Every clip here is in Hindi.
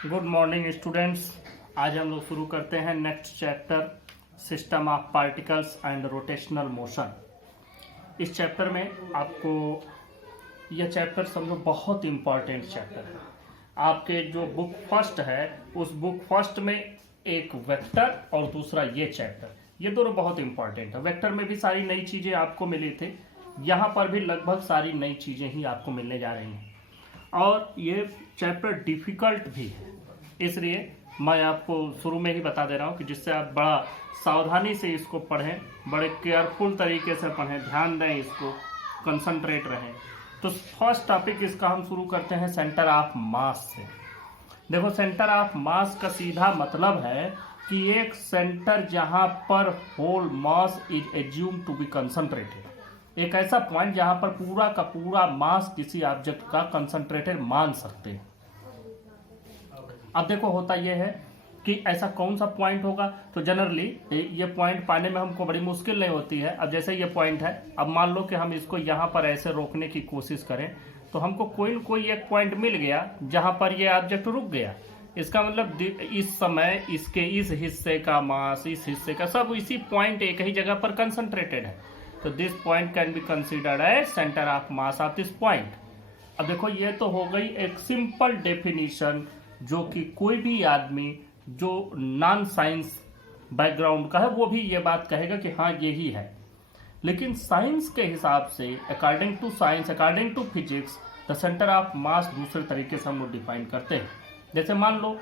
Good morning students. आज हम लोग शुरू करते हैं next chapter system of particles and rotational motion. इस चैप्टर में आपको यह चैप्टर समझो बहुत इम्पॉर्टेंट चैप्टर है। आपके जो बुक फर्स्ट है उस बुक फर्स्ट में एक वेक्टर और दूसरा ये चैप्टर, ये दोनों बहुत इम्पॉर्टेंट है। वेक्टर में भी सारी नई चीज़ें आपको मिली थी, यहाँ पर भी लगभग सारी नई चीज़ें ही आपको मिलने जा रही हैं और ये चैप्टर डिफ़िकल्ट भी है, इसलिए मैं आपको शुरू में ही बता दे रहा हूँ कि जिससे आप बड़ा सावधानी से इसको पढ़ें, बड़े केयरफुल तरीके से पढ़ें, ध्यान दें, इसको कंसंट्रेट रहें। तो फर्स्ट टॉपिक इसका हम शुरू करते हैं सेंटर ऑफ मास से। देखो, सेंटर ऑफ मास का सीधा मतलब है कि एक सेंटर जहाँ पर whole mass is assume to be concentrated, एक ऐसा पॉइंट जहां पर पूरा का पूरा मास किसी ऑब्जेक्ट का कंसंट्रेटेड मान सकते हैं। अब देखो, होता यह है कि ऐसा कौन सा पॉइंट होगा, तो जनरली ये पॉइंट पाने में हमको बड़ी मुश्किल नहीं होती है। अब जैसे ये पॉइंट है, अब मान लो कि हम इसको यहाँ पर ऐसे रोकने की कोशिश करें तो हमको कोई न कोई एक पॉइंट मिल गया जहां पर ये ऑब्जेक्ट रुक गया। इसका मतलब इस समय इसके इस हिस्से का मास, इस हिस्से का सब इसी पॉइंट एक ही जगह पर कंसंट्रेटेड है। तो this point can be considered as centre of mass of this point. अब देखो, ये तो हो गई एक सिंपल डेफिनेशन जो कि कोई भी आदमी जो नॉन साइंस बैकग्राउंड का है वो भी ये बात कहेगा कि हाँ यही है। लेकिन साइंस के हिसाब से, according to science, according to physics, the centre of mass दूसरे तरीके से हम लोग डिफाइन करते हैं। जैसे मान लो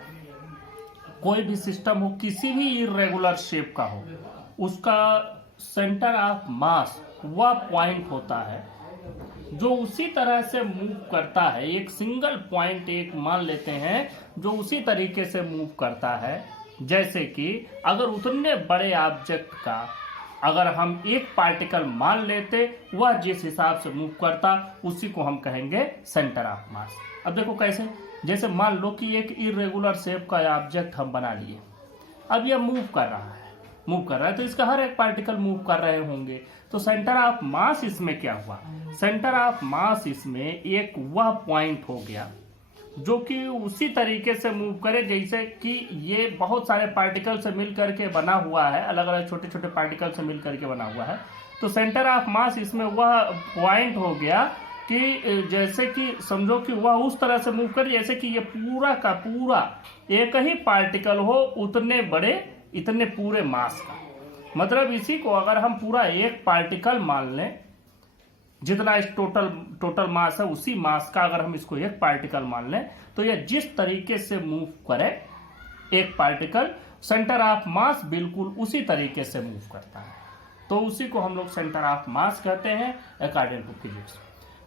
कोई भी सिस्टम हो, किसी भी इरेगुलर शेप का हो, उसका सेंटर ऑफ मास वह पॉइंट होता है जो उसी तरह से मूव करता है। एक सिंगल पॉइंट, एक मान लेते हैं, जो उसी तरीके से मूव करता है। जैसे कि अगर उतने बड़े ऑब्जेक्ट का अगर हम एक पार्टिकल मान लेते, वह जिस हिसाब से मूव करता उसी को हम कहेंगे सेंटर ऑफ मास। अब देखो कैसे, जैसे मान लो कि एक इरेगुलर शेप का ऑब्जेक्ट हम बना लिए, अब यह मूव कर रहा है तो इसका हर एक पार्टिकल मूव कर रहे होंगे। तो सेंटर ऑफ मास इसमें क्या हुआ, सेंटर ऑफ मास इसमें एक वह पॉइंट हो गया जो कि उसी तरीके से मूव करे जैसे कि ये बहुत सारे पार्टिकल से मिल करके बना हुआ है, अलग अलग छोटे छोटे पार्टिकल से मिल करके बना हुआ है। तो सेंटर ऑफ मास इसमें वह पॉइंट हो गया कि जैसे कि समझो कि वह उस तरह से मूव करे जैसे कि ये पूरा का पूरा एक ही पार्टिकल हो, उतने बड़े, इतने पूरे मास का। मतलब इसी को अगर हम पूरा एक पार्टिकल मान लें, जितना इस टोटल मास है उसी मास का अगर हम इसको एक पार्टिकल मान लें, तो यह जिस तरीके से मूव करे एक पार्टिकल, सेंटर ऑफ मास बिल्कुल उसी तरीके से मूव करता है। तो उसी को हम लोग सेंटर ऑफ मास कहते हैं अकॉर्डिंग टू फिजिक्स।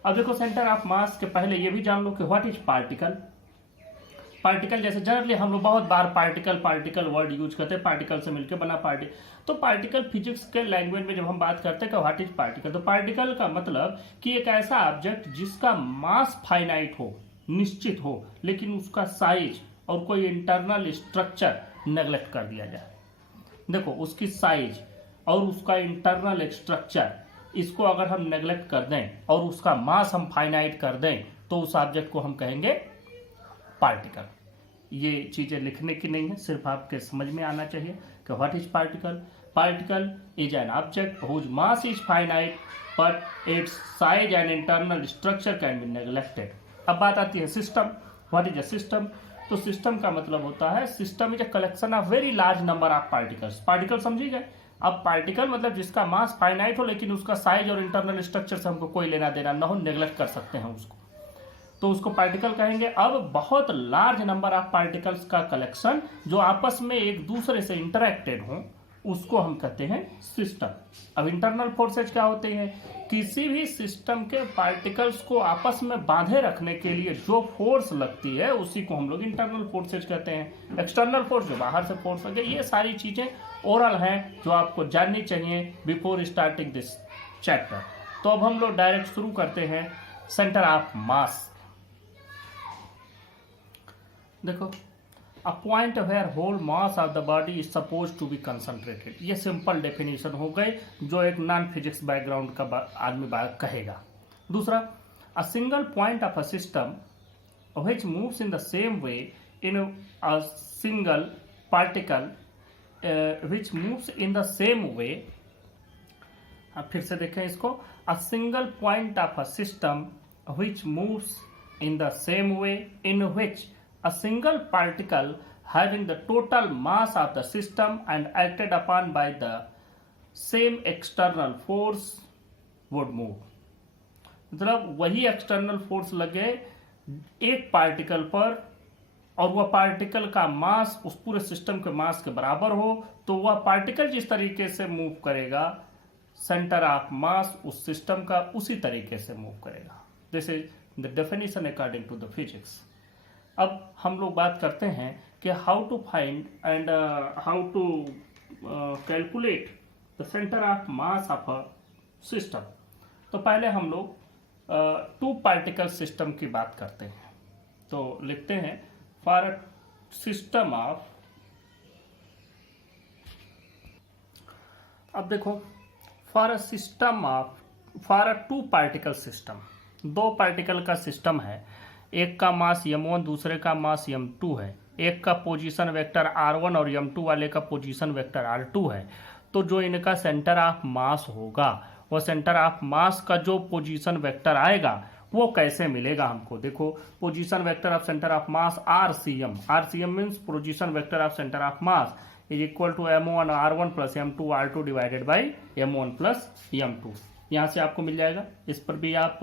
अब देखो, सेंटर ऑफ मास के पहले ये भी जान लो कि व्हाट इज पार्टिकल। पार्टिकल जैसे जनरली हम लोग बहुत बार पार्टिकल वर्ड यूज करते हैं, पार्टिकल से मिलकर बना पार्टिकल। तो पार्टिकल फिजिक्स के लैंग्वेज में जब हम बात करते हैं कि व्हाट इज पार्टिकल, तो पार्टिकल का मतलब कि एक ऐसा ऑब्जेक्ट जिसका मास फाइनाइट हो, निश्चित हो, लेकिन उसका साइज और कोई इंटरनल स्ट्रक्चर नेग्लेक्ट कर दिया जाए। देखो, उसकी साइज और उसका इंटरनल स्ट्रक्चर, इसको अगर हम नेग्लेक्ट कर दें और उसका मास हम फाइनाइट कर दें, तो उस ऑब्जेक्ट को हम कहेंगे पार्टिकल। ये चीजें लिखने की नहीं है, सिर्फ आपके समझ में आना चाहिए कि what is particle. Particle is an object whose mass is finite but its size and internal structure can be neglected. अब बात आती है system. What is a system? तो सिस्टम का मतलब होता है, system is a collection of very large number of particles. Particle समझी गए? अब पार्टिकल मतलब जिसका मास फाइनाइट हो लेकिन उसका साइज और इंटरनल स्ट्रक्चर से हमको कोई लेना देना न हो, नेग्लेक्ट कर सकते हैं उसको, तो उसको पार्टिकल कहेंगे। अब बहुत लार्ज नंबर ऑफ पार्टिकल्स का कलेक्शन जो आपस में एक दूसरे से इंटरेक्टेड हो, उसको हम कहते हैं सिस्टम। अब इंटरनल फोर्सेज क्या होते हैं? किसी भी सिस्टम के पार्टिकल्स को आपस में बांधे रखने के लिए जो फोर्स लगती है उसी को हम लोग इंटरनल फोर्सेज कहते हैं। एक्सटर्नल फोर्स जो बाहर से फोर्स लगे, ये सारी चीजें ओरल हैं जो आपको जाननी चाहिए बिफोर स्टार्टिंग दिस चैप्टर। तो अब हम लोग डायरेक्ट शुरू करते हैं सेंटर ऑफ मास। देखो, a point where whole mass of the body is suppose to be concentrated. ये सिंपल डेफिनेशन हो गई जो एक नॉन फिजिक्स बैकग्राउंड का आदमी बात कहेगा। दूसरा, a single point of a system which moves in the same way in a single particle which moves in the same way. अब फिर से देखें इसको, a single point of a system which moves in the same way in which a single particle having the total mass of the system and acted upon by the same external force would move. मतलब वही एक्सटर्नल फोर्स लगे एक पार्टिकल पर और वह पार्टिकल का मास उस पूरे सिस्टम के मास के बराबर हो, तो वह पार्टिकल जिस तरीके से मूव करेगा, सेंटर ऑफ मास उस सिस्टम का उसी तरीके से मूव करेगा. This is the definition according to the physics. अब हम लोग बात करते हैं कि how to find and how to calculate the centre of mass of a system. तो पहले हम लोग टू पार्टिकल सिस्टम की बात करते हैं. तो लिखते हैं फॉर अ सिस्टम ऑफ, अब देखो, for a system of, for a two particle system, दो पार्टिकल का सिस्टम है, एक का मास m1 दूसरे का मास m2 है, एक का पोजीशन वेक्टर r1 और m2 वाले का पोजीशन वेक्टर r2 है. तो जो इनका सेंटर ऑफ मास होगा, वो सेंटर ऑफ मास का जो पोजीशन वेक्टर आएगा वो कैसे मिलेगा हमको. देखो, position vector of centre of mass RCM, RCM means position vector of centre of mass is equal to m1 r1 plus m2 r2 divided by m1 plus m2. यहाँ से आपको मिल जाएगा. इस पर भी आप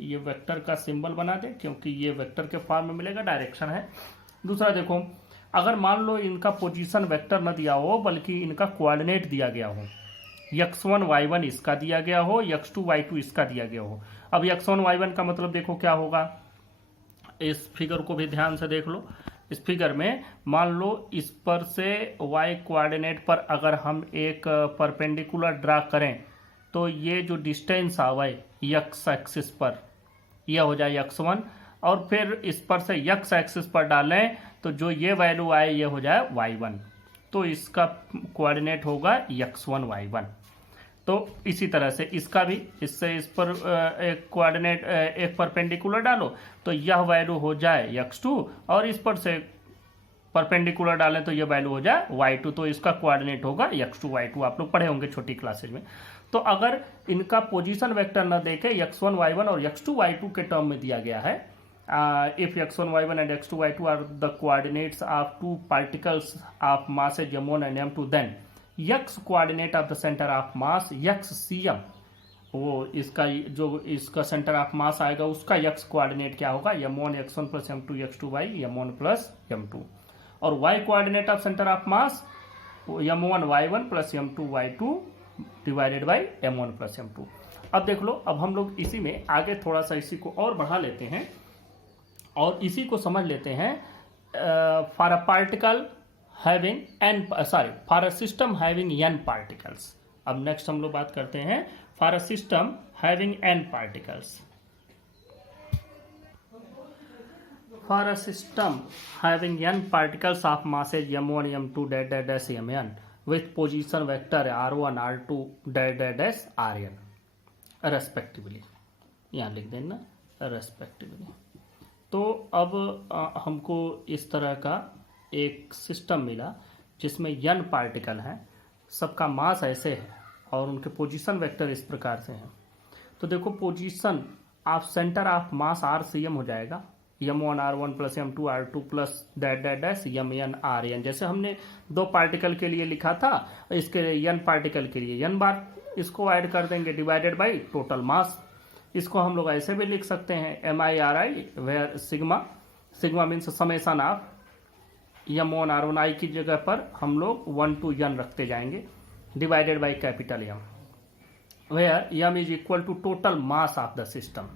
ये वेक्टर का सिंबल बना दें क्योंकि ये वेक्टर के फॉर्म में मिलेगा, डायरेक्शन है. दूसरा देखो, अगर मान लो इनका पोजीशन वेक्टर न दिया हो बल्कि इनका कोऑर्डिनेट दिया गया हो, x1 y1 इसका दिया गया हो, x2 y2 इसका दिया गया हो. अब x1 y1 का मतलब देखो क्या होगा, इस फिगर को भी ध्यान से देख लो. इस फिगर में मान लो इस पर से y कोऑर्डिनेट पर अगर हम एक परपेंडिकुलर ड्रा करें तो ये जो डिस्टेंस आवे x एक्सिस पर यह हो जाए x1, और फिर इस पर से x एक्सिस पर डालें तो जो ये वैल्यू आए ये हो जाए y1. तो इसका कोऑर्डिनेट होगा x1 y1. तो इसी तरह से इसका भी, इससे इस पर एक कोऑर्डिनेट एक परपेंडिकुलर डालो तो यह वैल्यू हो जाए x2, और इस पर से परपेंडिकुलर डालें तो यह वैल्यू हो जाए y2. तो इसका कोऑर्डिनेट होगा x2 y2. आप लोग पढ़े होंगे छोटी क्लासेज में. तो अगर इनका पोजीशन वेक्टर न देके x1 y1 और x2 y2 के टर्म में दिया गया है, if x1 y1 and x2 y2 are the coordinates of two particles of masses m1 and m2, then x coordinate of the center of mass xcm, वो इसका जो इसका सेंटर ऑफ मास आएगा उसका x कोऑर्डिनेट क्या होगा, m1 x1 plus m2 x2 y m1 plus m2. और y coordinate of centre of mass m1 y1 plus m2 y2 divided by m1 plus m2. अब देख लो, अब हम लोग इसी में आगे थोड़ा सा इसी को और बढ़ा लेते हैं और इसी को समझ लेते हैं. For a particle having n, sorry, for a system having n particles. अब नेक्स्ट हम लोग बात करते हैं for a system having n particles. For a system having n particles of masses m1 m2 dash mn with position vector r1 r2 dash rn respectively. यहाँ लिख देना रेस्पेक्टिवली. तो अब हमको इस तरह का एक सिस्टम मिला जिसमें n पार्टिकल हैं, सबका मास ऐसे है और उनके पोजीशन वेक्टर इस प्रकार से हैं. तो देखो, position of centre of mass RCM हो जाएगा m1 r1 plus m2 r2 plus dash mn rn. जैसे हमने दो पार्टिकल के लिए लिखा था, इसके n पार्टिकल के लिए n बार इसको ऐड कर देंगे डिवाइडेड बाई टोटल मास. इसको हम लोग ऐसे भी लिख सकते हैं MIRI, where sigma means summation of m1 r1 i की जगह पर हम लोग 1 to n रखते जाएंगे divided by capital M, where m is equal to total mass of the system.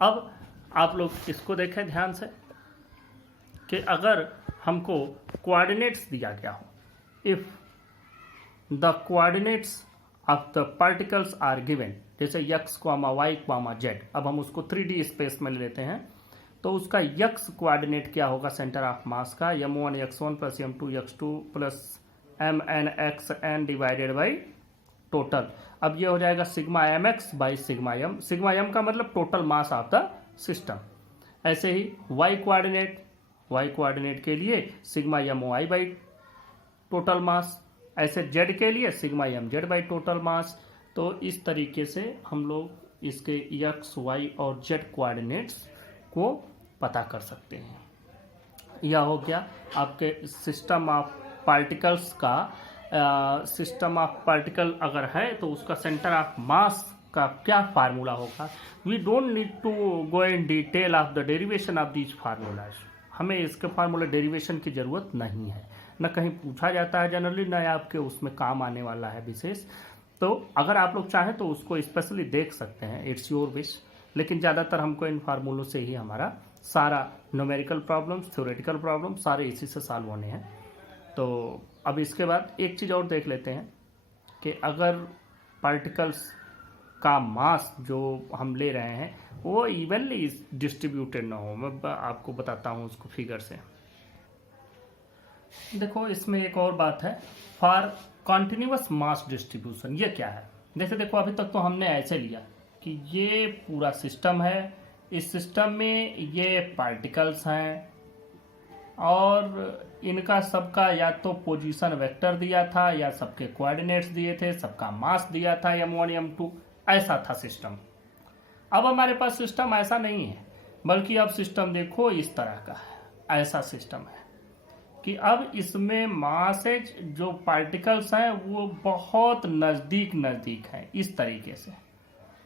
अब आप लोग इसको देखें ध्यान से कि अगर हमको कोऑर्डिनेट्स दिया गया हो, if the coordinates of the particles are given, जैसे x, y, z. अब हम उसको 3D स्पेस में ले लेते हैं तो उसका x कोऑर्डिनेट क्या होगा सेंटर ऑफ मास का, m1 x1 plus m2 x2 plus mn xn divided by total. अब ये हो जाएगा sigma mx by sigma m. Sigma m का मतलब total mass of the system. ऐसे ही y कोऑर्डिनेट वाई कोऑर्डिनेट के लिए sigma M Y by total mass, ऐसे जेड के लिए sigma M Z by total mass. तो इस तरीके से हम लोग इसके एक्स वाई और जेड कोऑर्डिनेट्स को पता कर सकते हैं। यह हो गया आपके सिस्टम ऑफ पार्टिकल्स का। सिस्टम ऑफ पार्टिकल अगर है तो उसका सेंटर ऑफ मास का क्या फार्मूला होगा। We don't need to go in detail of the derivation of these formulas. हमें इसके फार्मूला डेरिवेशन की ज़रूरत नहीं है, न कहीं पूछा जाता है जनरली, न आपके उसमें काम आने वाला है विशेष। तो अगर आप लोग चाहें तो उसको स्पेशली देख सकते हैं, इट्स योर विश। लेकिन ज़्यादातर हमको इन फार्मूलों से ही हमारा सारा न्यूमेरिकल प्रॉब्लम्स, थ्योरेटिकल प्रॉब्लम सारे इसी से सॉल्व होने हैं। तो अब इसके बाद एक चीज़ और देख लेते हैं कि अगर पार्टिकल्स का मास जो हम ले रहे हैं वो इवनली डिस्ट्रीब्यूटेड ना हो। मैं आपको बताता हूँ उसको फिगर से। देखो इसमें एक और बात है, फॉर कॉन्टिन्यूअस मास डिस्ट्रीब्यूशन। ये क्या है, जैसे देखो अभी तक तो हमने ऐसे लिया कि ये पूरा सिस्टम है, इस सिस्टम में ये पार्टिकल्स हैं और इनका सबका या तो पोजीशन वेक्टर दिया था या सबके कोऑर्डिनेट्स दिए थे, सबका मास दिया था m1 m2, ऐसा था सिस्टम। अब हमारे पास सिस्टम ऐसा नहीं है, बल्कि अब सिस्टम देखो इस तरह का है। ऐसा सिस्टम है कि अब इसमें मासेज जो पार्टिकल्स हैं वो बहुत नज़दीक नज़दीक हैं इस तरीके से।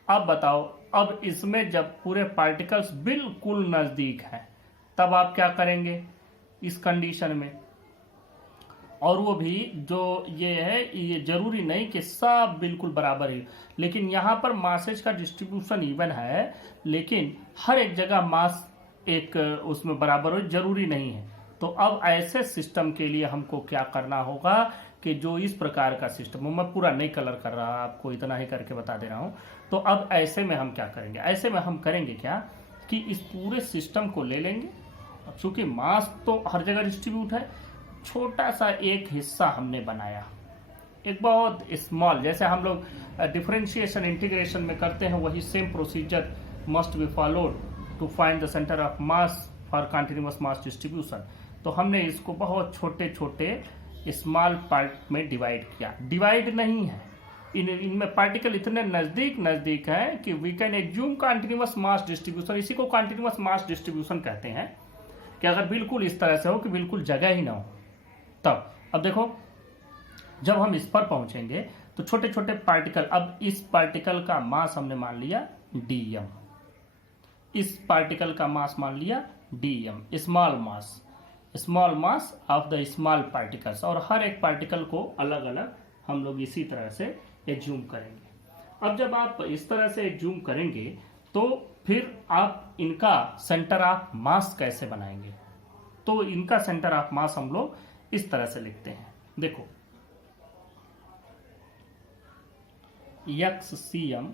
अब बताओ, अब इसमें जब पूरे पार्टिकल्स बिल्कुल नज़दीक हैं तब आप क्या करेंगे इस कंडीशन में। और वो भी जो ये है, ये जरूरी नहीं कि सब बिल्कुल बराबर ही, लेकिन यहाँ पर मासेज का डिस्ट्रीब्यूशन इवन है, लेकिन हर एक जगह मास एक उसमें बराबर हो जरूरी नहीं है। तो अब ऐसे सिस्टम के लिए हमको क्या करना होगा कि जो इस प्रकार का सिस्टम, मैं पूरा नहीं कलर कर रहा, आपको इतना ही करके बता दे रहा हूँ। तो अब ऐसे में हम क्या करेंगे, ऐसे में हम करेंगे क्या कि इस पूरे सिस्टम को ले लेंगे। अब चूंकि मास तो हर जगह डिस्ट्रीब्यूट है, छोटा सा एक हिस्सा हमने बनाया, एक बहुत स्मॉल, जैसे हम लोग डिफरेंशिएशन इंटीग्रेशन में करते हैं वही same procedure must be followed to find the centre of mass for continuous mass distribution. तो हमने इसको बहुत छोटे छोटे स्मॉल पार्ट में डिवाइड किया। डिवाइड नहीं है, इनमें पार्टिकल इतने नज़दीक नज़दीक हैं कि we can assume continuous mass distribution. इसी को कंटिन्यूअस मास डिस्ट्रीब्यूशन कहते हैं कि अगर बिल्कुल इस तरह से हो कि बिल्कुल जगह ही ना हो तब। अब देखो जब हम इस पर पहुंचेंगे तो छोटे छोटे पार्टिकल, अब इस पार्टिकल का मास हमने मान लिया dm, इस पार्टिकल का मास मान लिया dm, small mass of the small particles, और हर एक पार्टिकल को अलग अलग हम लोग इसी तरह से एज्यूम करेंगे। अब जब आप इस तरह से एज्यूम करेंगे तो फिर आप इनका सेंटर ऑफ मास कैसे बनाएंगे। तो इनका सेंटर ऑफ मास हम लोग इस तरह से लिखते हैं, देखो XCM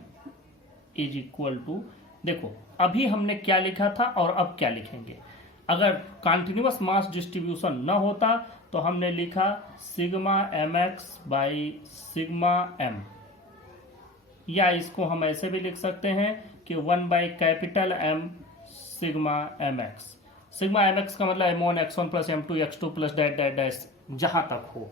इज इक्वल टू, देखो अभी हमने क्या लिखा था और अब क्या लिखेंगे। अगर कंटिन्यूअस मास डिस्ट्रीब्यूशन न होता तो हमने लिखा sigma mx by sigma m, या इसको हम ऐसे भी लिख सकते हैं कि 1 by capital M sigma mx। Sigma mx का मतलब m1 x1 plus m2 x2 plus dot dot dash जहां तक हो,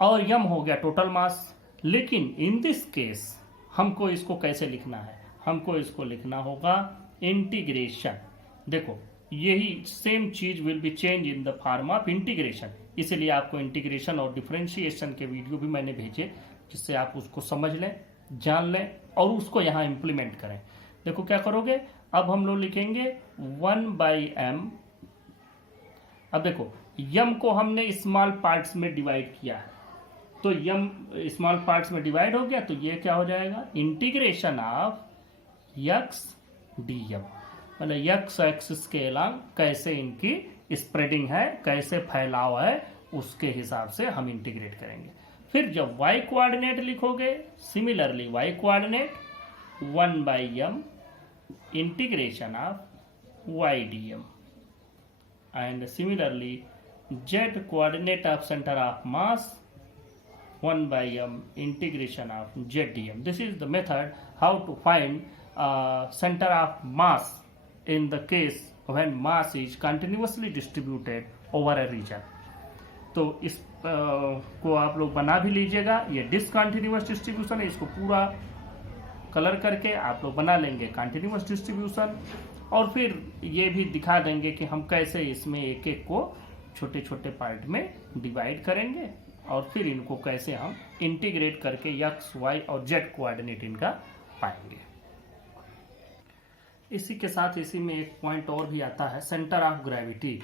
और m हो गया टोटल मास। लेकिन इन दिस केस हमको इसको कैसे लिखना है, हमको इसको लिखना होगा इंटीग्रेशन। देखो यही सेम चीज will be change in the form of integration, इसलिए आपको इंटीग्रेशन और डिफरेंशिएशन के वीडियो भी मैंने भेजे जिससे आप उसको समझ लें, जान लें और उसको यहाँ इम्प्लीमेंट करें। देखो क्या करोगे, अब हम लोग लिखेंगे 1 बाई m। अब देखो m को हमने स्मॉल पार्ट्स में डिवाइड किया है, तो m स्मॉल पार्ट्स में डिवाइड हो गया, तो ये क्या हो जाएगा इंटीग्रेशन ऑफ x dm, मतलब x एक्सिस के अलॉन्ग कैसे इनकी स्प्रेडिंग है, कैसे फैलाव है, उसके हिसाब से हम इंटीग्रेट करेंगे। फिर जब y कोऑर्डिनेट लिखोगे, similarly y coordinate 1 by m integration of y dm, and similarly z coordinate of centre of mass 1 by m integration of z dm. This is the method how to find center of mass in the case when mass is continuously distributed over a region. तो इस को आप लोग बना भी लीजिएगा, ये डिसकंटिन्यूअस डिस्ट्रीब्यूशन है, इसको पूरा कलर करके आप लोग बना लेंगे कंटिन्यूअस डिस्ट्रीब्यूशन। और फिर ये भी दिखा देंगे कि हम कैसे इसमें एक एक को छोटे छोटे पार्ट में डिवाइड करेंगे और फिर इनको कैसे हम इंटीग्रेट करके एक्स वाई और जेड कोऑर्डिनेट इनका पाएंगे। इसी के साथ इसी में एक पॉइंट और भी आता है, सेंटर ऑफ ग्रेविटी।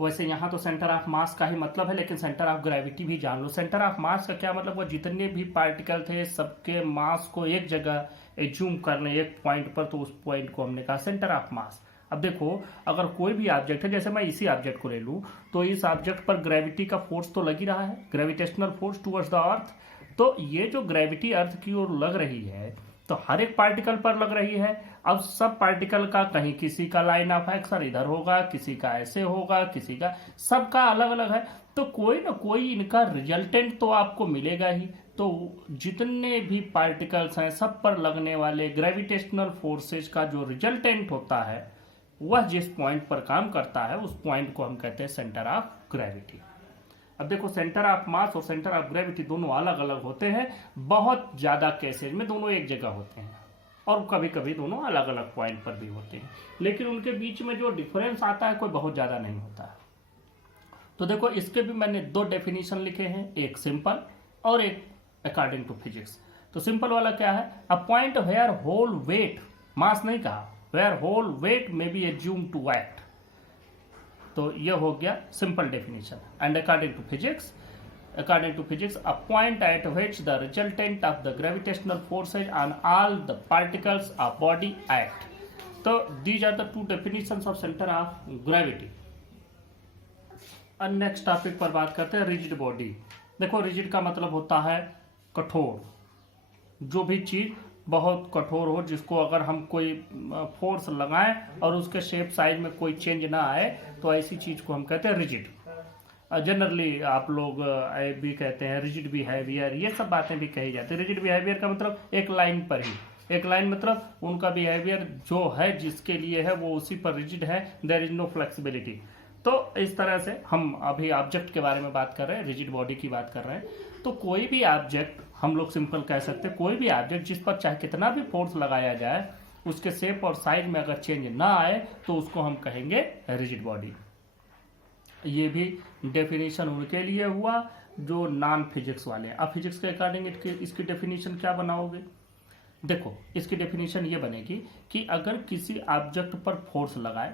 वैसे यहाँ तो सेंटर ऑफ मास का ही मतलब है, लेकिन सेंटर ऑफ ग्रेविटी भी जान लो। सेंटर ऑफ मास का क्या मतलब, वो जितने भी पार्टिकल थे सबके मास को एक जगह एज्यूम करने एक पॉइंट पर, तो उस पॉइंट को हमने कहा सेंटर ऑफ मास। अब देखो, अगर कोई भी ऑब्जेक्ट है, जैसे मैं इसी ऑब्जेक्ट को ले लूँ, तो इस ऑब्जेक्ट पर ग्रेविटी का फोर्स तो लग ही रहा है, gravitational force towards the earth. तो ये जो ग्रेविटी अर्थ की ओर लग रही है तो हर एक पार्टिकल पर लग रही है। अब सब पार्टिकल का कहीं किसी का लाइन ऑफ एक्शन इधर होगा, किसी का ऐसे होगा, किसी का, सबका अलग अलग है। तो कोई ना कोई इनका रिजल्टेंट तो आपको मिलेगा ही। तो जितने भी पार्टिकल्स हैं सब पर लगने वाले ग्रेविटेशनल फोर्सेज का जो रिजल्टेंट होता है, वह जिस पॉइंट पर काम करता है उस पॉइंट को हम कहते हैं सेंटर ऑफ ग्रेविटी। अब देखो, सेंटर ऑफ मास और सेंटर ऑफ ग्रेविटी दोनों अलग अलग होते हैं। बहुत ज्यादा केसेज में दोनों एक जगह होते हैं और कभी कभी दोनों अलग अलग पॉइंट पर भी होते हैं, लेकिन उनके बीच में जो डिफरेंस आता है कोई बहुत ज्यादा नहीं होता है। तो देखो, इसके भी मैंने दो डेफिनेशन लिखे हैं, एक सिंपल और एक अकॉर्डिंग टू फिजिक्स। तो सिंपल वाला क्या है, a point where whole weight, mass नहीं कहा, वेयर होल वेट में बी एज्यूम टू एक्ट। तो ये हो गया simple definition. And according to physics a point at which the resultant of the gravitational forces on all the particles of body act. तो these are the two definitions of centre of gravity. Next topic पर बात करते हैं, रिजिड बॉडी। देखो, रिजिड का मतलब होता है कठोर, जो भी चीज बहुत कठोर हो, जिसको अगर हम कोई फोर्स लगाएं और उसके शेप साइज में कोई चेंज ना आए, तो ऐसी चीज को हम कहते हैं रिजिड। जनरली आप लोग भी कहते हैं रिजिड बिहेवियर, ये सब बातें भी कही जाती है। रिजिड बिहेवियर का मतलब एक लाइन पर ही, एक लाइन मतलब उनका बिहेवियर जो है जिसके लिए है वो उसी पर रिजिड है, देयर इज नो फ्लेक्सिबिलिटी। तो इस तरह से हम अभी ऑब्जेक्ट के बारे में बात कर रहे हैं, रिजिड बॉडी की बात कर रहे हैं। तो कोई भी ऑब्जेक्ट, हम लोग सिंपल कह सकते हैं, कोई भी ऑब्जेक्ट जिस पर चाहे कितना भी फोर्स लगाया जाए, उसके शेप और साइज में अगर चेंज ना आए तो उसको हम कहेंगे रिजिड बॉडी। ये भी डेफिनेशन उनके लिए हुआ जो नॉन फिजिक्स वाले हैं। अब फिजिक्स के अकॉर्डिंग इसकी डेफिनेशन क्या बनाओगे? देखो, इसकी डेफिनेशन ये बनेगी कि अगर किसी ऑब्जेक्ट पर फोर्स लगाए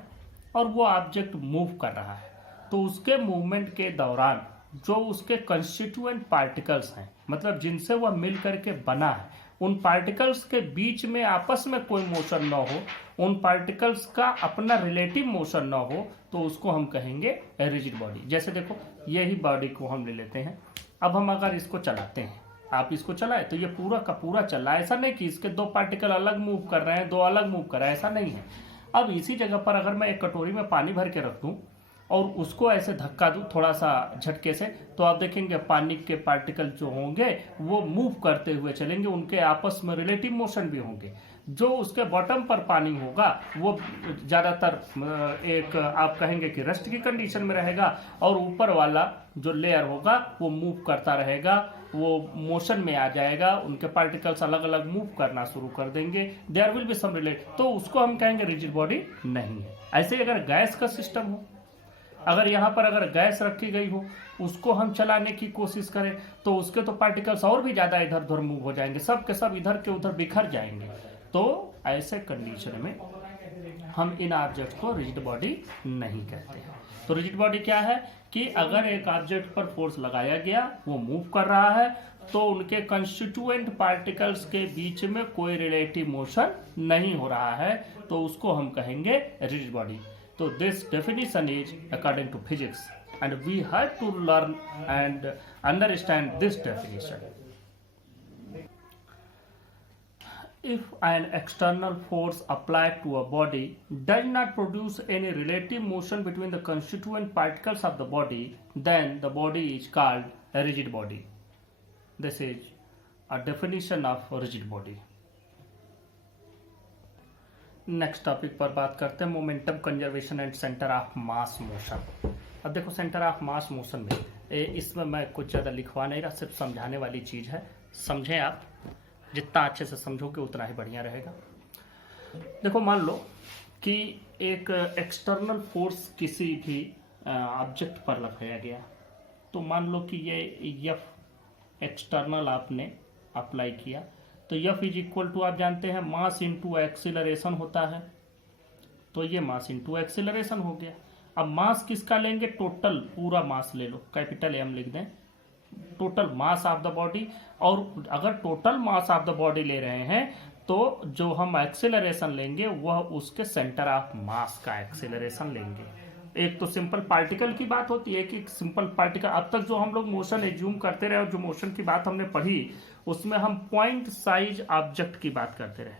और वो ऑब्जेक्ट मूव कर रहा है, तो उसके मूवमेंट के दौरान जो उसके कंस्टिट्यूएंट पार्टिकल्स हैं, मतलब जिनसे वह मिल करके बना है, उन पार्टिकल्स के बीच में आपस में कोई मोशन ना हो, उन पार्टिकल्स का अपना रिलेटिव मोशन ना हो, तो उसको हम कहेंगे रिजिड बॉडी। जैसे देखो, यही बॉडी को हम ले लेते हैं। अब हम अगर इसको चलाते हैं, आप इसको चलाए तो ये पूरा का पूरा चल रहा है। ऐसा नहीं कि इसके दो पार्टिकल अलग मूव कर रहे हैं, दो अलग मूव कर रहे हैं, ऐसा नहीं है। अब इसी जगह पर अगर मैं एक कटोरी में पानी भर के रख दूं और उसको ऐसे धक्का दूं थोड़ा सा झटके से, तो आप देखेंगे पानी के पार्टिकल जो होंगे वो मूव करते हुए चलेंगे, उनके आपस में रिलेटिव मोशन भी होंगे। जो उसके बॉटम पर पानी होगा वो ज़्यादातर एक आप कहेंगे कि रेस्ट की कंडीशन में रहेगा, और ऊपर वाला जो लेयर होगा वो मूव करता रहेगा, वो मोशन में आ जाएगा, उनके पार्टिकल्स अलग अलग मूव करना शुरू कर देंगे, there will be some relate, तो उसको हम कहेंगे रिजिड बॉडी नहीं है। ऐसे ही अगर गैस का सिस्टम हो, अगर यहाँ पर अगर गैस रखी गई हो, उसको हम चलाने की कोशिश करें तो उसके तो पार्टिकल्स और भी ज्यादा इधर उधर मूव हो जाएंगे, सब के सब इधर के उधर बिखर जाएंगे। तो ऐसे कंडीशन में हम इन ऑब्जेक्ट को रिजिड बॉडी नहीं कहते हैं। तो रिजिड बॉडी क्या है कि अगर एक ऑब्जेक्ट पर फोर्स लगाया गया, वो मूव कर रहा है, तो उनके कंस्टिट्यूएंट पार्टिकल्स के बीच में कोई रिलेटिव मोशन नहीं हो रहा है, तो उसको हम कहेंगे rigid body. So this definition is according to physics, and we have to learn and understand this definition. If an external force applied to a body does not produce any relative motion between the constituent particles of the body, then the body is called a rigid body. This is a definition of a rigid body. Next topic पर बात करते हैं momentum conservation and centre of mass motion. अब देखो सेंटर ऑफ मास मोशन में इसमें मैं कुछ ज़्यादा लिखवा नहीं रहा, सिर्फ समझाने वाली चीज़ है। समझें आप, जितना अच्छे से समझोगे उतना ही बढ़िया रहेगा। देखो मान लो कि एक एक्सटर्नल फोर्स किसी भी ऑब्जेक्ट पर लगाया गया, तो मान लो कि ये एफ एक्सटर्नल आपने अप्लाई किया, तो एफ इज इक्वल टू आप जानते हैं मास इनटू एक्सीलरेशन होता है, तो ये मास इनटू एक्सीलरेशन हो गया। अब मास किसका लेंगे? टोटल पूरा मास ले लो, कैपिटल एम लिख दें, total mass of the body. और अगर total mass of the body ले रहे हैं तो जो हम एक्सेलरेशन लेंगे वह उसके सेंटर ऑफ मास का एक्सेलरेशन लेंगे। एक तो सिंपल पार्टिकल की बात होती है कि सिंपल पार्टिकल, अब तक जो हम लोग मोशन एज्यूम करते रहे और जो मोशन की बात हमने पढ़ी उसमें हम पॉइंट साइज ऑब्जेक्ट की बात करते रहे।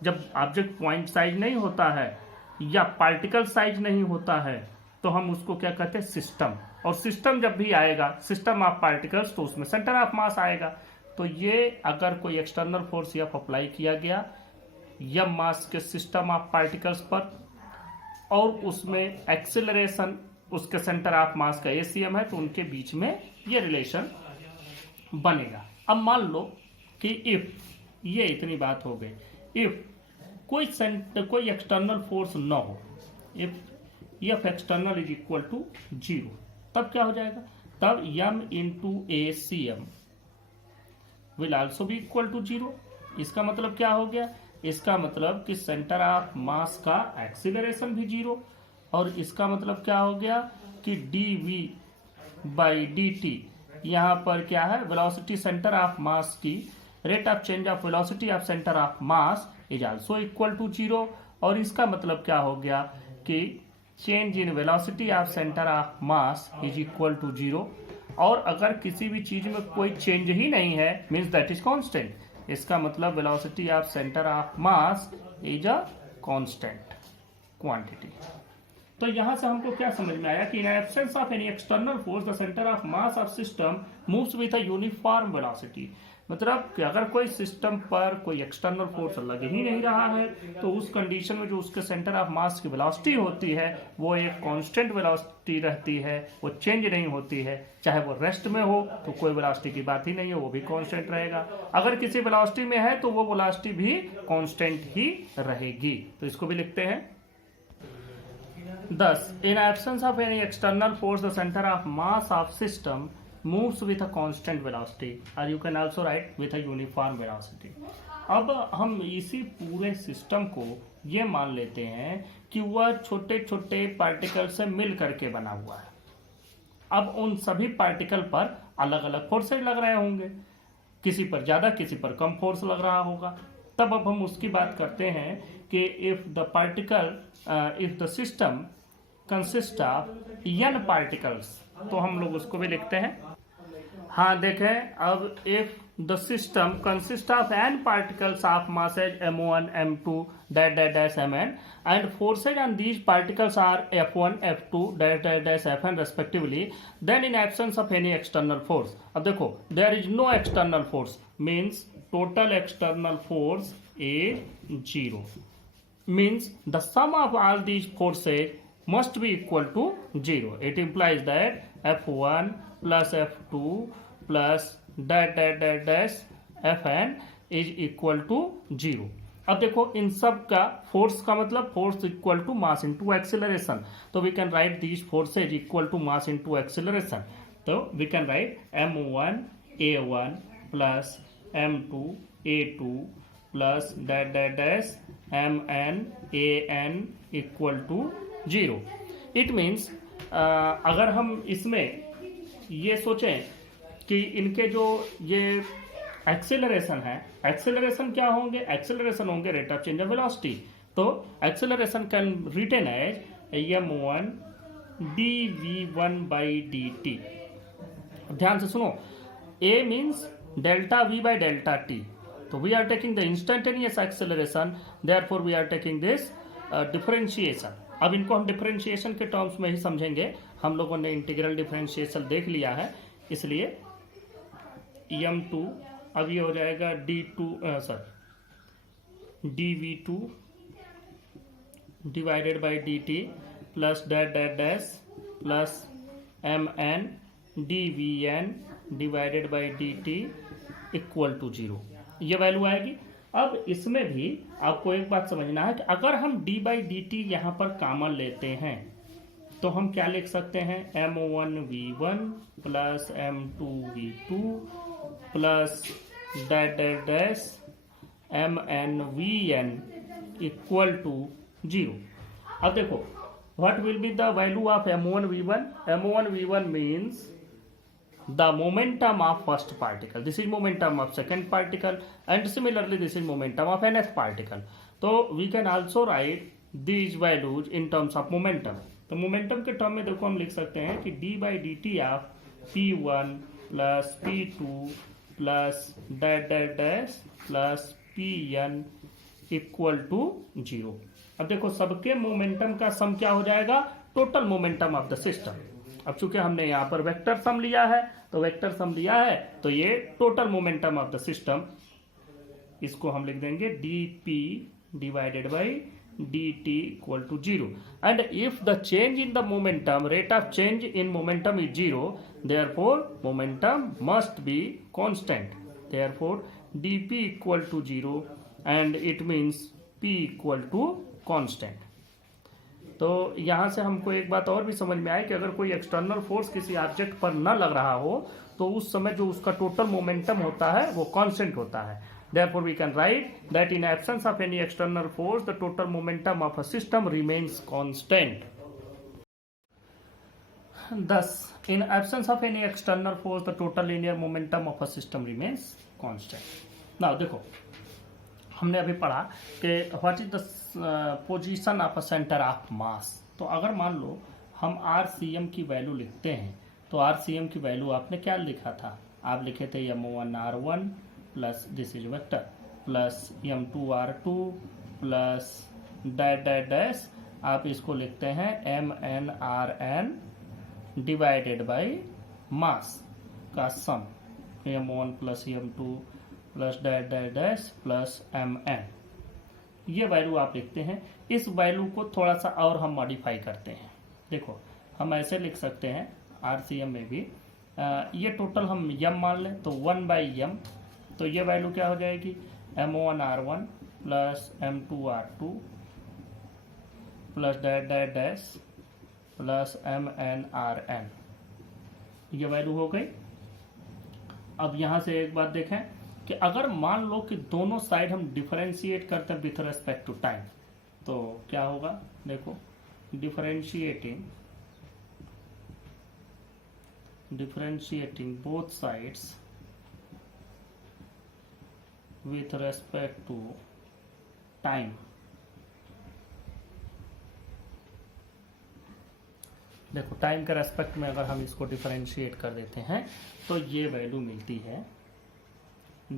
जब ऑब्जेक्ट पॉइंट साइज नहीं होता है या पार्टिकल साइज नहीं होता है तो हम उसको क्या कहते हैं? सिस्टम। और सिस्टम जब भी आएगा, सिस्टम ऑफ पार्टिकल्स, तो उसमें सेंटर ऑफ मास आएगा। तो ये अगर कोई एक्सटर्नल फोर्स एफ अप्लाई किया गया या मास के सिस्टम ऑफ पार्टिकल्स पर और उसमें एक्सेलरेशन उसके सेंटर ऑफ मास का एसीएम है, तो उनके बीच में ये रिलेशन बनेगा। अब मान लो कि इफ, ये इतनी बात हो गई, इफ कोई एक्सटर्नल फोर्स न हो, if F external is equal to 0, तब क्या हो जाएगा? तब M into A C M will also be equal to 0। इसका मतलब क्या हो गया? इसका मतलब कि सेंटर ऑफ मास का एक्सीलरेशन भी 0, और इसका मतलब क्या हो गया कि D V by D T, यहाँ पर क्या है? वेलोसिटी सेंटर ऑफ मास की rate of change of velocity of centre of mass is also equal to 0। और इसका मतलब क्या हो गया कि change in velocity of centre of mass is equal to 0। और अगर किसी भी चीज में कोई चेंज ही नहीं है, मीन्स दैट इज कांस्टेंट। इसका मतलब velocity of centre of mass is a constant quantity. तो यहां से हमको क्या समझ में आया कि in absence of any external force the centre of mass of system moves with a uniform velocity. मतलब कि अगर कोई सिस्टम पर कोई एक्सटर्नल फोर्स लग ही नहीं रहा है तो उस कंडीशन में जो उसके सेंटर ऑफ मास की वेलोसिटी होती है वो एक कांस्टेंट वेलोसिटी रहती है, वो चेंज नहीं होती है। चाहे वो रेस्ट में हो तो कोई वेलोसिटी की बात ही नहीं है, वो भी कांस्टेंट रहेगा। अगर किसी वेलोसिटी में है तो वो वेलोसिटी भी कांस्टेंट ही रहेगी। तो इसको भी लिखते हैं। Thus, in absence of any external force, the center of mass of system moves with a constant velocity, or you can also write with a uniform velocity. अब हम इसी पूरे सिस्टम को ये मान लेते हैं कि वह छोटे छोटे पार्टिकल से मिल करके बना हुआ है। अब उन सभी पार्टिकल पर अलग अलग फोर्सेज लग रहे होंगे, किसी पर ज्यादा किसी पर कम फोर्स लग रहा होगा। तब अब हम उसकी बात करते हैं कि if the system consist of n particles, तो हम लोग उसको भी लिखते हैं। हाँ देखें, अब if the system consist of n particles of masses m1 m2 dash dash dash mn and forces on these particles are f1 f2 dash dash dash fn respectively, then in absence of any external force, अब देखो there is no external force means total external force is 0, means the sum of all these forces must be equal to 0. It implies that f1 plus f2 plus dash dash dash dash fn is equal to 0. अब देखो इन सब का फोर्स का मतलब force equal to mass into acceleration, तो we can write these forces equal to mass into acceleration. तो we can write m1 a1 plus m2 a2 plus dash dash dash mn an equal to 0। It means अगर हम इसमें ये सोचें कि इनके जो ये एक्सेलरेशन है, एक्सेलरेशन क्या होंगे? एक्सेलरेशन होंगे rate of change of velocity. तो acceleration can written as m1 dv1 by dt। ध्यान से सुनो, a means delta v by delta t, तो we are taking the instantaneous acceleration, therefore we are taking this differentiation. अब इनको हम डिफरेंशिएशन के टर्म्स में ही समझेंगे। हम लोगों ने इंटीग्रल डिफरेंशिएशन देख लिया है, इसलिए m2 अब ये हो जाएगा dv2 divided by D T plus dot dot dash plus M N D V N divided by D T equal to 0, ये वैल्यू आएगी। अब इसमें भी आपको एक बात समझना है कि अगर हम डी बाई डी टी यहाँ पर कॉमन लेते हैं तो हम क्या लिख सकते हैं, m1v1 plus m2v2 plus dot dot dash mnvn equal to 0। अब देखो what will be the value of m1v1? m1v1 means the momentum of first particle, this is momentum of second particle, and similarly this is momentum of nth particle. So we can also write these values in terms of momentum. तो मोमेंटम के टर्म में देखो हम लिख सकते हैं कि d by dt of p1 plus p2 plus dot dot dash plus pn equal to 0। अब देखो सबके मोमेंटम का सम क्या हो जाएगा, total momentum of the system. अब चूंकि हमने यहाँ पर वेक्टर सम लिया है तो वेक्टर सम लिया है तो ये total momentum of the system, इसको हम लिख देंगे dp divided by dt equal to 0। And if the change in the momentum, rate of change in momentum is 0, therefore momentum must be constant, therefore dp equal to 0 and it means p equal to constant. तो यहाँ से हमको एक बात और भी समझ में आए कि अगर कोई एक्सटर्नल फोर्स किसी ऑब्जेक्ट पर न लग रहा हो तो उस समय जो उसका टोटल मोमेंटम होता है वो कांस्टेंट होता है। Therefore we can write that in absence of any external force the total momentum of a system remains constant. Thus in absence of any external force the total linear momentum of a system remains constant. Now देखो हमने अभी पढ़ा कि what is the position of a centre of मास। तो अगर मान लो हम RCM की वैल्यू लिखते हैं तो RCM की वैल्यू आपने क्या लिखा था, आप लिखे थे m1r1 plus this is vector plus m2r2 plus dot dot dash, आप इसको लिखते हैं mnrn डिवाइडेड बाई मास का सम, m1 plus m2 plus dot dot dash plus mn, ये वैल्यू आप लिखते हैं। इस वैल्यू को थोड़ा सा और हम मॉडिफाई करते हैं। देखो हम ऐसे लिख सकते हैं RCM में भी ये टोटल हम m मान लें तो 1 बाई m, तो ये वैल्यू क्या हो जाएगी m1r1 plus m2r2 plus dot dot dash plus mnrn, ये वैल्यू हो गई। अब यहाँ से एक बात देखें कि अगर मान लो कि दोनों साइड हम डिफरेंशिएट करते हैं विथ रेस्पेक्ट टू टाइम तो क्या होगा, देखो differentiating both sides with respect to time, देखो टाइम के रेस्पेक्ट में अगर हम इसको डिफरेंशिएट कर देते हैं तो ये वैल्यू मिलती है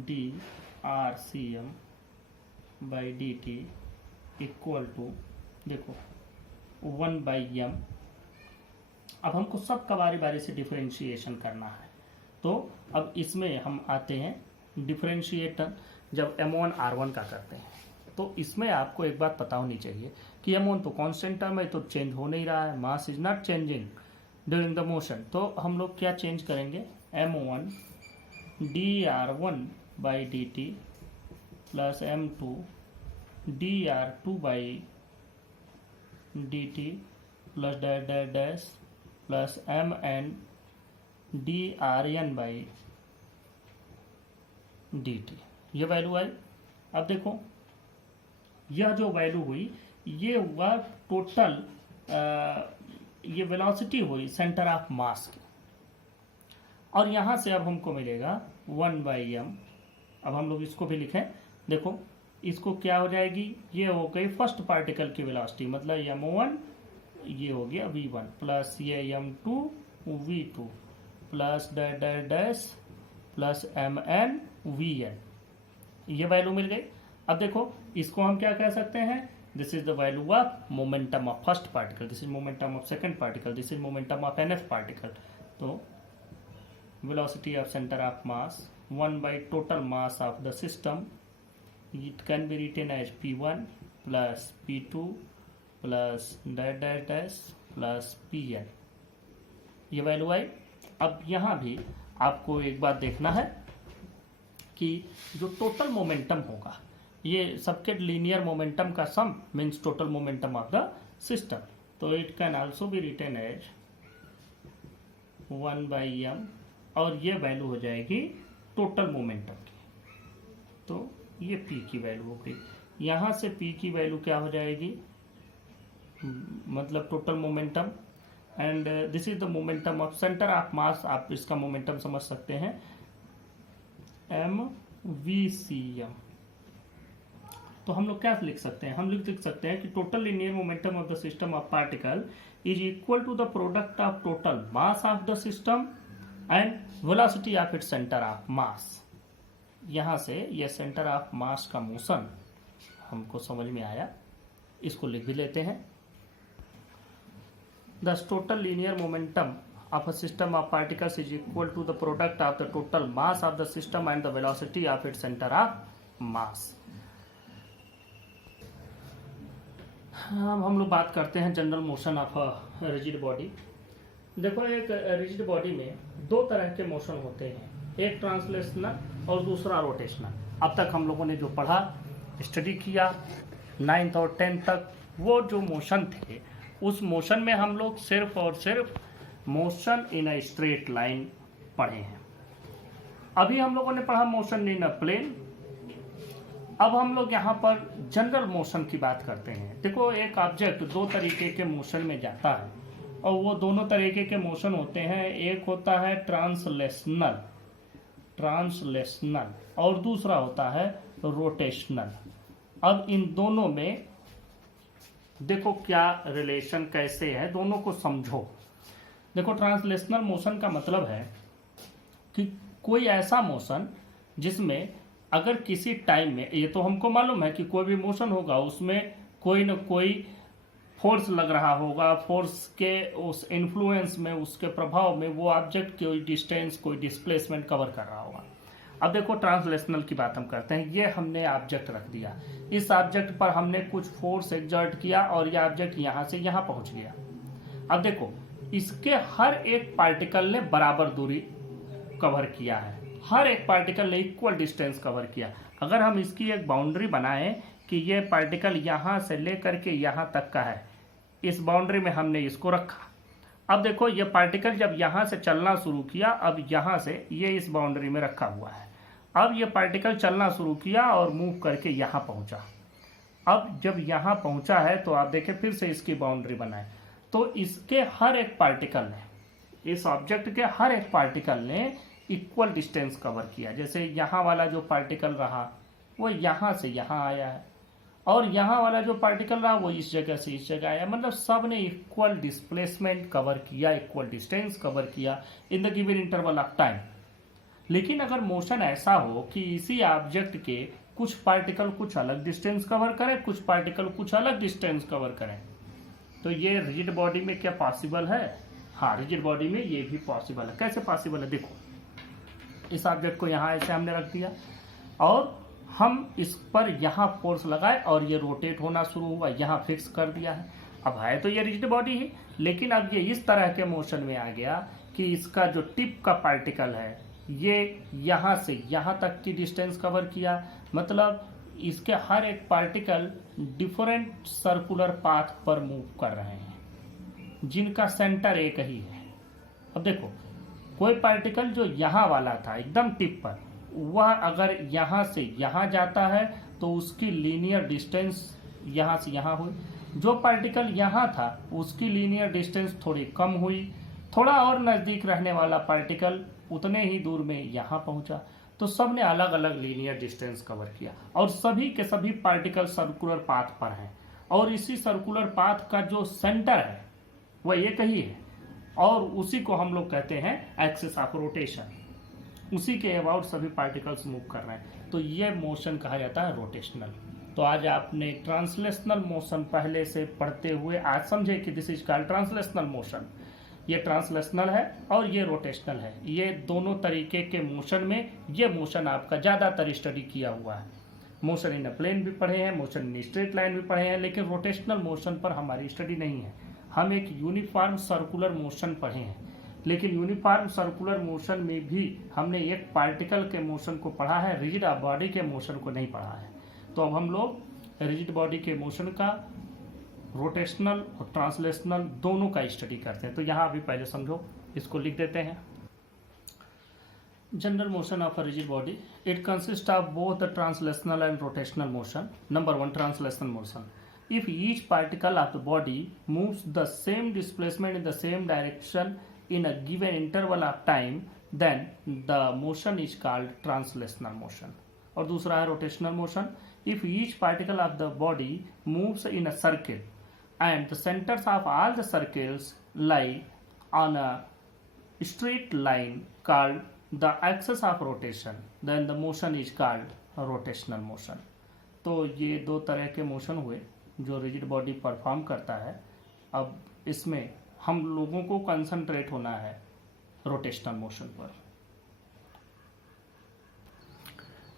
dRCM by dt equal to, देखो 1 बाई m। अब हमको सब का बारी बारी से डिफरेंशिएशन करना है तो अब इसमें हम आते हैं डिफरेंशिएटर जब m1r1 का करते हैं तो इसमें आपको एक बात पता होनी चाहिए कि m1 तो कांस्टेंट टर्म है तो चेंज हो नहीं रहा है, mass is not changing during the motion. तो हम लोग क्या चेंज करेंगे, m1 dr1 by dt plus m2 dr2 by dt plus dash dash dash plus mn drn by dt, ये वैल्यू आई। अब देखो यह जो वैल्यू हुई ये हुआ टोटल, ये वेलोसिटी हुई सेंटर ऑफ मास की, और यहाँ से अब हमको मिलेगा 1 बाई m। अब हम लोग इसको भी लिखें, देखो इसको क्या हो जाएगी, ये हो गई फर्स्ट पार्टिकल की वेलोसिटी, मतलब m1 ये हो गया v1 प्लस ये m2 v2 plus dash dash dash plus mn vn, ये वैल्यू मिल गई। अब देखो इसको हम क्या कह सकते हैं, this is the value of momentum of first particle, this is momentum of second particle, this is momentum of nth particle. तो velocity of centre of mass 1 by total mass of the system, it can be written as p1 plus p2 plus dash dash dash plus P N, ये वैल्यू आई। अब यहाँ भी आपको एक बात देखना है कि जो टोटल मोमेंटम होगा, ये सबके लीनियर मोमेंटम का sum means total momentum of the system, तो it can also be written as 1/m, और ये वैल्यू हो जाएगी टोटल मोमेंटम की। तो ये p की वैल्यू हो गई। यहाँ से p की वैल्यू क्या हो जाएगी, मतलब total momentum, and this is the momentum of centre of मास, आप इसका मोमेंटम समझ सकते हैं mvcm। तो हम लोग क्या लिख सकते हैं, हम लिख सकते हैं कि total linear momentum of the system of particle is equal to the product of total mass of the system and velocity of its centre of mass. यहाँ से ये सेंटर ऑफ मास का मोशन हमको समझ में आया, इसको लिख भी लेते हैं। Thus total linear momentum of a system of particles is equal to the product of the total mass of the system and the velocity of its center of mass। हम लोग बात करते हैं general motion of a rigid body. देखो, एक रिजिड बॉडी में दो तरह के मोशन होते हैं, एक ट्रांसलेशनल और दूसरा रोटेशनल। अब तक हम लोगों ने जो पढ़ा, स्टडी किया 9th और 10th तक, वो जो मोशन थे उस मोशन में हम लोग सिर्फ और सिर्फ motion in a straight line पढ़े हैं। अभी हम लोगों ने पढ़ा मोशन इन अ प्लेन। अब हम लोग यहाँ पर जनरल मोशन की बात करते हैं। देखो, एक ऑब्जेक्ट दो तरीके के मोशन में जाता है और वो दोनों तरीके के मोशन होते हैं। एक होता है ट्रांसलेशनल और दूसरा होता है रोटेशनल। अब इन दोनों में देखो क्या रिलेशन कैसे है, दोनों को समझो। देखो, ट्रांसलेशनल मोशन का मतलब है कि कोई ऐसा मोशन जिसमें अगर किसी टाइम में, ये तो हमको मालूम है कि कोई भी मोशन होगा उसमें कोई न कोई फोर्स लग रहा होगा, फोर्स के उस इन्फ्लुएंस में, उसके प्रभाव में वो ऑब्जेक्ट कोई डिस्टेंस, कोई डिस्प्लेसमेंट कवर कर रहा होगा। अब देखो, ट्रांसलेशनल की बात हम करते हैं। ये हमने ऑब्जेक्ट रख दिया, इस ऑब्जेक्ट पर हमने कुछ फोर्स एक्सर्ट किया और ये ऑब्जेक्ट यहाँ से यहाँ पहुँच गया। अब देखो, इसके हर एक पार्टिकल ने बराबर दूरी कवर किया है, हर एक पार्टिकल ने इक्वल डिस्टेंस कवर किया। अगर हम इसकी एक बाउंड्री बनाएं कि ये पार्टिकल यहाँ से लेकर के यहाँ तक का है, इस बाउंड्री में हमने इसको रखा। अब देखो, ये पार्टिकल जब यहाँ से चलना शुरू किया, अब यहाँ से ये इस बाउंड्री में रखा हुआ है। अब ये पार्टिकल चलना शुरू किया और मूव करके यहाँ पहुँचा। अब जब यहाँ पहुँचा है तो आप देखें, फिर से इसकी बाउंड्री बनाए, तो इसके हर एक पार्टिकल ने, इस ऑब्जेक्ट के हर एक पार्टिकल ने इक्वल डिस्टेंस कवर किया। जैसे यहाँ वाला जो पार्टिकल रहा वो यहाँ से यहाँ आया है, और यहाँ वाला जो पार्टिकल रहा वो इस जगह से इस जगह आया। मतलब सब ने इक्वल डिस्प्लेसमेंट कवर किया, इक्वल डिस्टेंस कवर किया in the given interval of time. लेकिन अगर मोशन ऐसा हो कि इसी ऑब्जेक्ट के कुछ पार्टिकल कुछ अलग डिस्टेंस कवर करें, कुछ पार्टिकल कुछ अलग डिस्टेंस कवर करें, तो ये रिजिड बॉडी में क्या पॉसिबल है? हाँ, रिजिड बॉडी में ये भी पॉसिबल है। कैसे पॉसिबल है? देखो, इस ऑब्जेक्ट को यहाँ ऐसे हमने रख दिया और हम इस पर यहाँ फोर्स लगाए और ये रोटेट होना शुरू हुआ, यहाँ फिक्स कर दिया है। अब है तो ये रिजिड बॉडी ही, लेकिन अब ये इस तरह के मोशन में आ गया कि इसका जो टिप का पार्टिकल है ये यहाँ से यहाँ तक की डिस्टेंस कवर किया। मतलब इसके हर एक पार्टिकल डिफरेंट सर्कुलर पाथ पर मूव कर रहे हैं जिनका सेंटर एक ही है। अब देखो, कोई पार्टिकल जो यहाँ वाला था एकदम टिप पर, वह अगर यहाँ से यहाँ जाता है तो उसकी लीनियर डिस्टेंस यहाँ से यहाँ हुई। जो पार्टिकल यहाँ था उसकी लीनियर डिस्टेंस थोड़ी कम हुई। थोड़ा और नज़दीक रहने वाला पार्टिकल उतने ही दूर में यहाँ पहुँचा। तो सब ने अलग अलग लीनियर डिस्टेंस कवर किया और सभी के सभी पार्टिकल सर्कुलर पाथ पर हैं, और इसी सर्कुलर पाथ का जो सेंटर है वह एक ही है, और उसी को हम लोग कहते हैं एक्सिस ऑफ रोटेशन। उसी के अबाउट सभी पार्टिकल्स मूव कर रहे हैं, तो ये मोशन कहा जाता है रोटेशनल। तो आज आपने ट्रांसलेशनल मोशन पहले से पढ़ते हुए आज समझे कि this is called translational motion. ये ट्रांसलेशनल है और ये रोटेशनल है। ये दोनों तरीके के मोशन में ये मोशन आपका ज़्यादातर स्टडी किया हुआ है। मोशन इन अ प्लेन भी पढ़े हैं, मोशन इन स्ट्रेट लाइन भी पढ़े हैं, लेकिन रोटेशनल मोशन पर हमारी स्टडी नहीं है। हम एक यूनिफॉर्म सर्कुलर मोशन पढ़े हैं, लेकिन यूनिफॉर्म सर्कुलर मोशन में भी हमने एक पार्टिकल के मोशन को पढ़ा है, रिजिड बॉडी के मोशन को नहीं पढ़ा है। तो अब हम लोग रिजिड बॉडी के मोशन का रोटेशनल और ट्रांसलेशनल दोनों का स्टडी करते हैं। तो यहाँ अभी पहले समझो, इसको लिख देते हैं। General motion of a rigid body, it consist of both the translational and rotational motion. Number 1, translational motion. If each particle of the body moves the same displacement in the same direction in a given interval of time, then the motion is called translational motion. और दूसरा है rotational motion. If each particle of the body moves in a circle and the centers of all the circles lie on a straight line called the axis of rotation, then the motion is called rotational motion. तो ये दो तरह के मोशन हुए जो रिजिड बॉडी परफॉर्म करता है। अब इसमें हम लोगों को कंसंट्रेट होना है रोटेशनल मोशन पर।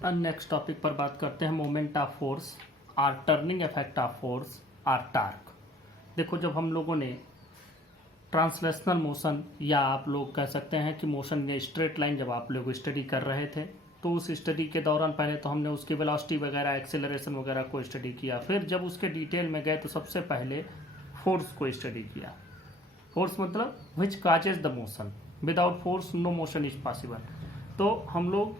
अब नेक्स्ट टॉपिक पर बात करते हैं मोमेंट ऑफ फोर्स और टर्निंग इफेक्ट ऑफ फोर्स और टार्क। देखो, जब हम लोगों ने ट्रांसलेशनल मोशन या आप लोग कह सकते हैं कि मोशन या स्ट्रेट लाइन जब आप लोग स्टडी कर रहे थे, तो उस स्टडी के दौरान पहले तो हमने उसकी वेलोसिटी वगैरह, एक्सेलरेशन वगैरह को स्टडी किया। फिर जब उसके डिटेल में गए तो सबसे पहले फोर्स को स्टडी किया। फोर्स मतलब which causes the motion, without force no motion is possible. तो हम लोग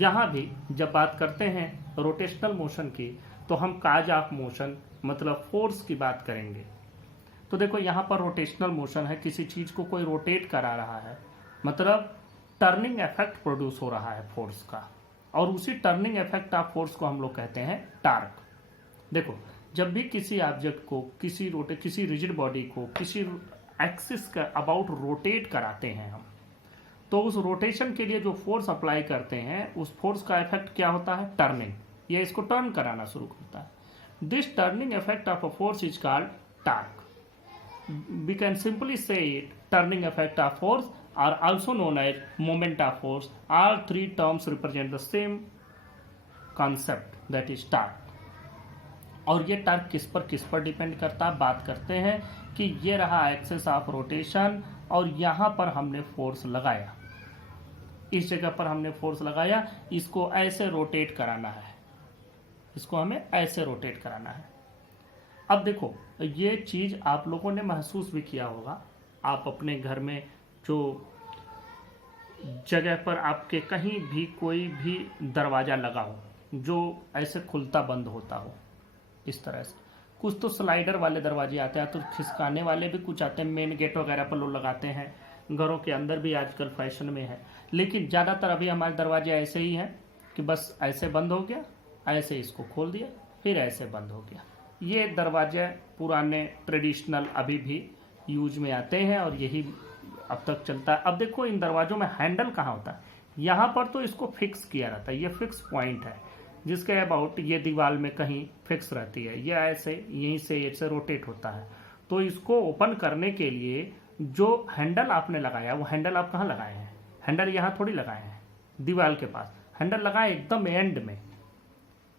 यहाँ भी जब बात करते हैं रोटेशनल मोशन की, तो हम काज ऑफ मोशन मतलब फोर्स की बात करेंगे। तो देखो, यहाँ पर रोटेशनल मोशन है, किसी चीज को कोई रोटेट करा रहा है, मतलब टर्निंग इफेक्ट प्रोड्यूस हो रहा है फोर्स का, और उसी टर्निंग इफेक्ट ऑफ फोर्स को हम लोग कहते हैं टार्क। देखो, जब भी किसी ऑब्जेक्ट को, किसी रिजिड बॉडी को किसी एक्सिस का अबाउट रोटेट कराते हैं हम, तो उस रोटेशन के लिए जो फोर्स अप्लाई करते हैं, उस फोर्स का इफेक्ट क्या होता है? टर्निंग। ये इसको टर्न कराना शुरू करता है। This turning effect of a force is called torque. We can simply say it, turning effect of force are also known as moment of force. All three terms represent the same concept, that is torque. और ये टर्क किस पर डिपेंड करता है? बात करते हैं कि ये रहा एक्सिस ऑफ रोटेशन और यहाँ पर हमने फोर्स लगाया, इस जगह पर हमने फोर्स लगाया, इसको ऐसे रोटेट कराना है, इसको हमें ऐसे रोटेट कराना है। अब देखो, ये चीज आप लोगों ने महसूस भी किया होगा। आप अपने घर में जो जगह पर आपके कहीं भी कोई भी दरवाजा लगा हो जो ऐसे खुलता बंद होता हो, इस तरह से कुछ तो स्लाइडर वाले दरवाजे आते हैं, तो खिसकाने वाले भी कुछ आते हैं, मेन गेट वगैरह पर लोग लगाते हैं, घरों के अंदर भी आजकल फैशन में है। लेकिन ज़्यादातर अभी हमारे दरवाजे ऐसे ही हैं कि बस ऐसे बंद हो गया, ऐसे इसको खोल दिया, फिर ऐसे बंद हो गया। ये दरवाजे पुराने ट्रेडिशनल अभी भी यूज में आते हैं और यही अब तक चलता है। अब देखो, इन दरवाजों में हैंडल कहाँ होता है? यहाँ पर तो इसको फिक्स किया रहता है, ये फिक्स पॉइंट है जिसके अबाउट ये दीवार में कहीं फिक्स रहती है, ये ऐसे यहीं से ऐसे रोटेट होता है। तो इसको ओपन करने के लिए जो हैंडल आपने लगाया, वो हैंडल आप कहाँ लगाए हैं? हैंडल यहाँ थोड़ी लगाए हैं, दीवार के पास हैंडल लगाए एकदम एंड में,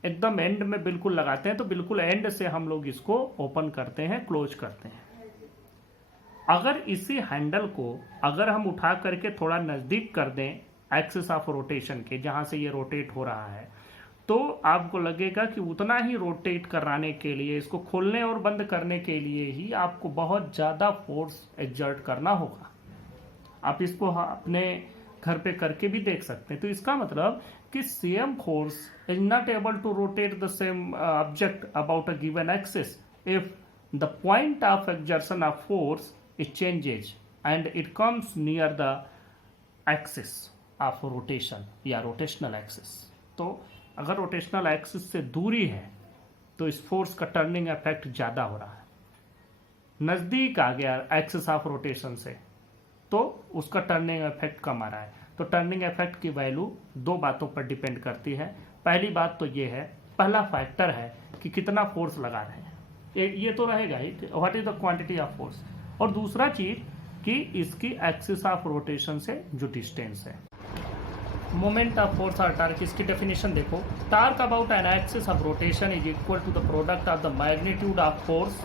एकदम एंड में बिल्कुल लगाते हैं। तो बिल्कुल एंड से हम लोग इसको ओपन करते हैं, क्लोज करते हैं। अगर इसी हैंडल को अगर हम उठा करके थोड़ा नजदीक कर दें एक्सिस ऑफ रोटेशन के, जहां से ये रोटेट हो रहा है, तो आपको लगेगा कि उतना ही रोटेट कराने के लिए, इसको खोलने और बंद करने के लिए ही आपको बहुत ज्यादा फोर्स एक्सर्ट करना होगा। आप इसको अपने घर पे करके भी देख सकते हैं। तो इसका मतलब कि same force is not able to rotate the same object about a given axis if the point of exertion of force it changes and it comes near the axis of rotation या रोटेशनल एक्सिस। तो अगर रोटेशनल एक्सिस से दूरी है तो इस फोर्स का टर्निंग इफेक्ट ज्यादा हो रहा है, नजदीक आ गया एक्सिस ऑफ रोटेशन से तो उसका टर्निंग इफेक्ट कम आ रहा है। तो टर्निंग इफेक्ट की वैल्यू दो बातों पर डिपेंड करती है। पहली बात तो ये है, पहला फैक्टर है कि कितना फोर्स लगा रहे हैं, ये तो रहेगा ही, what is the quantity of force, और दूसरा चीज कि इसकी एक्सिस ऑफ रोटेशन से जो डिस्टेंस है। मोमेंट ऑफ फोर्स और टार्क, इसकी डेफिनेशन देखो। Torque about an axis of rotation is equal to the product of the magnitude of force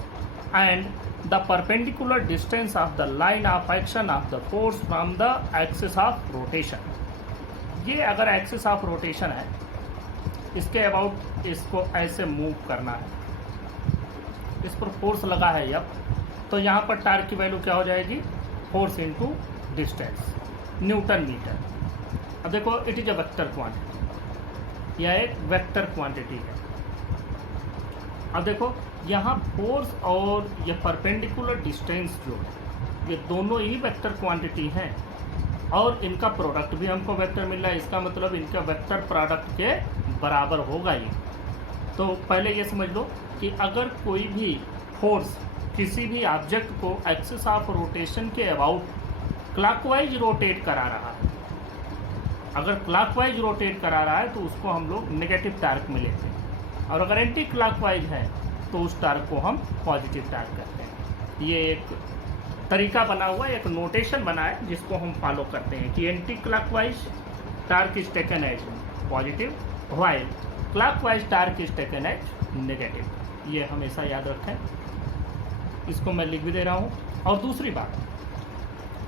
and the perpendicular distance of the line of action of the force from the axis of rotation. ये अगर एक्सिस ऑफ रोटेशन है, इसके अबाउट इसको ऐसे मूव करना है, इस पर फोर्स लगा है अब, तो यहाँ पर टार्क की वैल्यू क्या हो जाएगी, force into distance, newton metre. अब देखो it is a vector quantity, यह एक वेक्टर क्वांटिटी है। अब देखो यहाँ फोर्स और ये परपेंडिकुलर डिस्टेंस जो ये दोनों ही वेक्टर क्वांटिटी हैं और इनका प्रोडक्ट भी हमको वेक्टर मिल रहा है, इसका मतलब इनका वेक्टर प्रोडक्ट के बराबर होगा ये। तो पहले ये समझ लो कि अगर कोई भी फोर्स किसी भी ऑब्जेक्ट को एक्सिस ऑफ रोटेशन के अबाउट क्लॉकवाइज रोटेट करा रहा है, अगर क्लॉकवाइज रोटेट करा रहा है तो उसको हम लोग नेगेटिव टार्क में लेते हैं, और अगर एंटी क्लॉकवाइज है तो उस टार्क को हम पॉजिटिव टार्क कहते हैं। ये एक तरीका बना हुआ है, एक नोटेशन बना है जिसको हम फॉलो करते हैं कि anti clockwise torque is taken as positive, while clockwise torque is taken as negative. ये हमेशा याद रखें, इसको मैं लिख भी दे रहा हूँ। और दूसरी बात,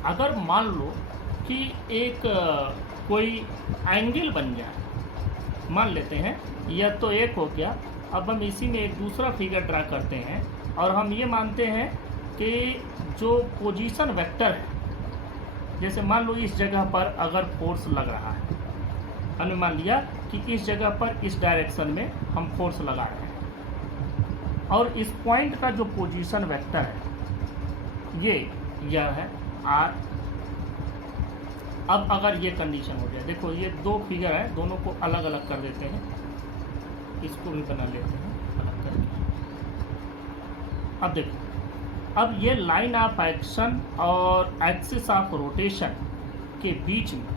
अगर मान लो कि एक कोई एंगल बन गया, मान लेते हैं यह तो एक हो गया, अब हम इसी में एक दूसरा फिगर ड्रा करते हैं और हम ये मानते हैं कि जो पोजीशन वेक्टर है, जैसे मान लो इस जगह पर अगर फोर्स लग रहा है, हमने मान लिया कि इस जगह पर इस डायरेक्शन में हम फोर्स लगा रहे हैं और इस पॉइंट का जो पोजीशन वेक्टर है यह है आर। अब अगर ये कंडीशन हो जाए, देखो ये दो फिगर है, दोनों को अलग अलग कर देते हैं, इसको भी बना लेते हैं अलग करके। अब देखो, अब ये लाइन ऑफ एक्शन और एक्सिस ऑफ रोटेशन के बीच में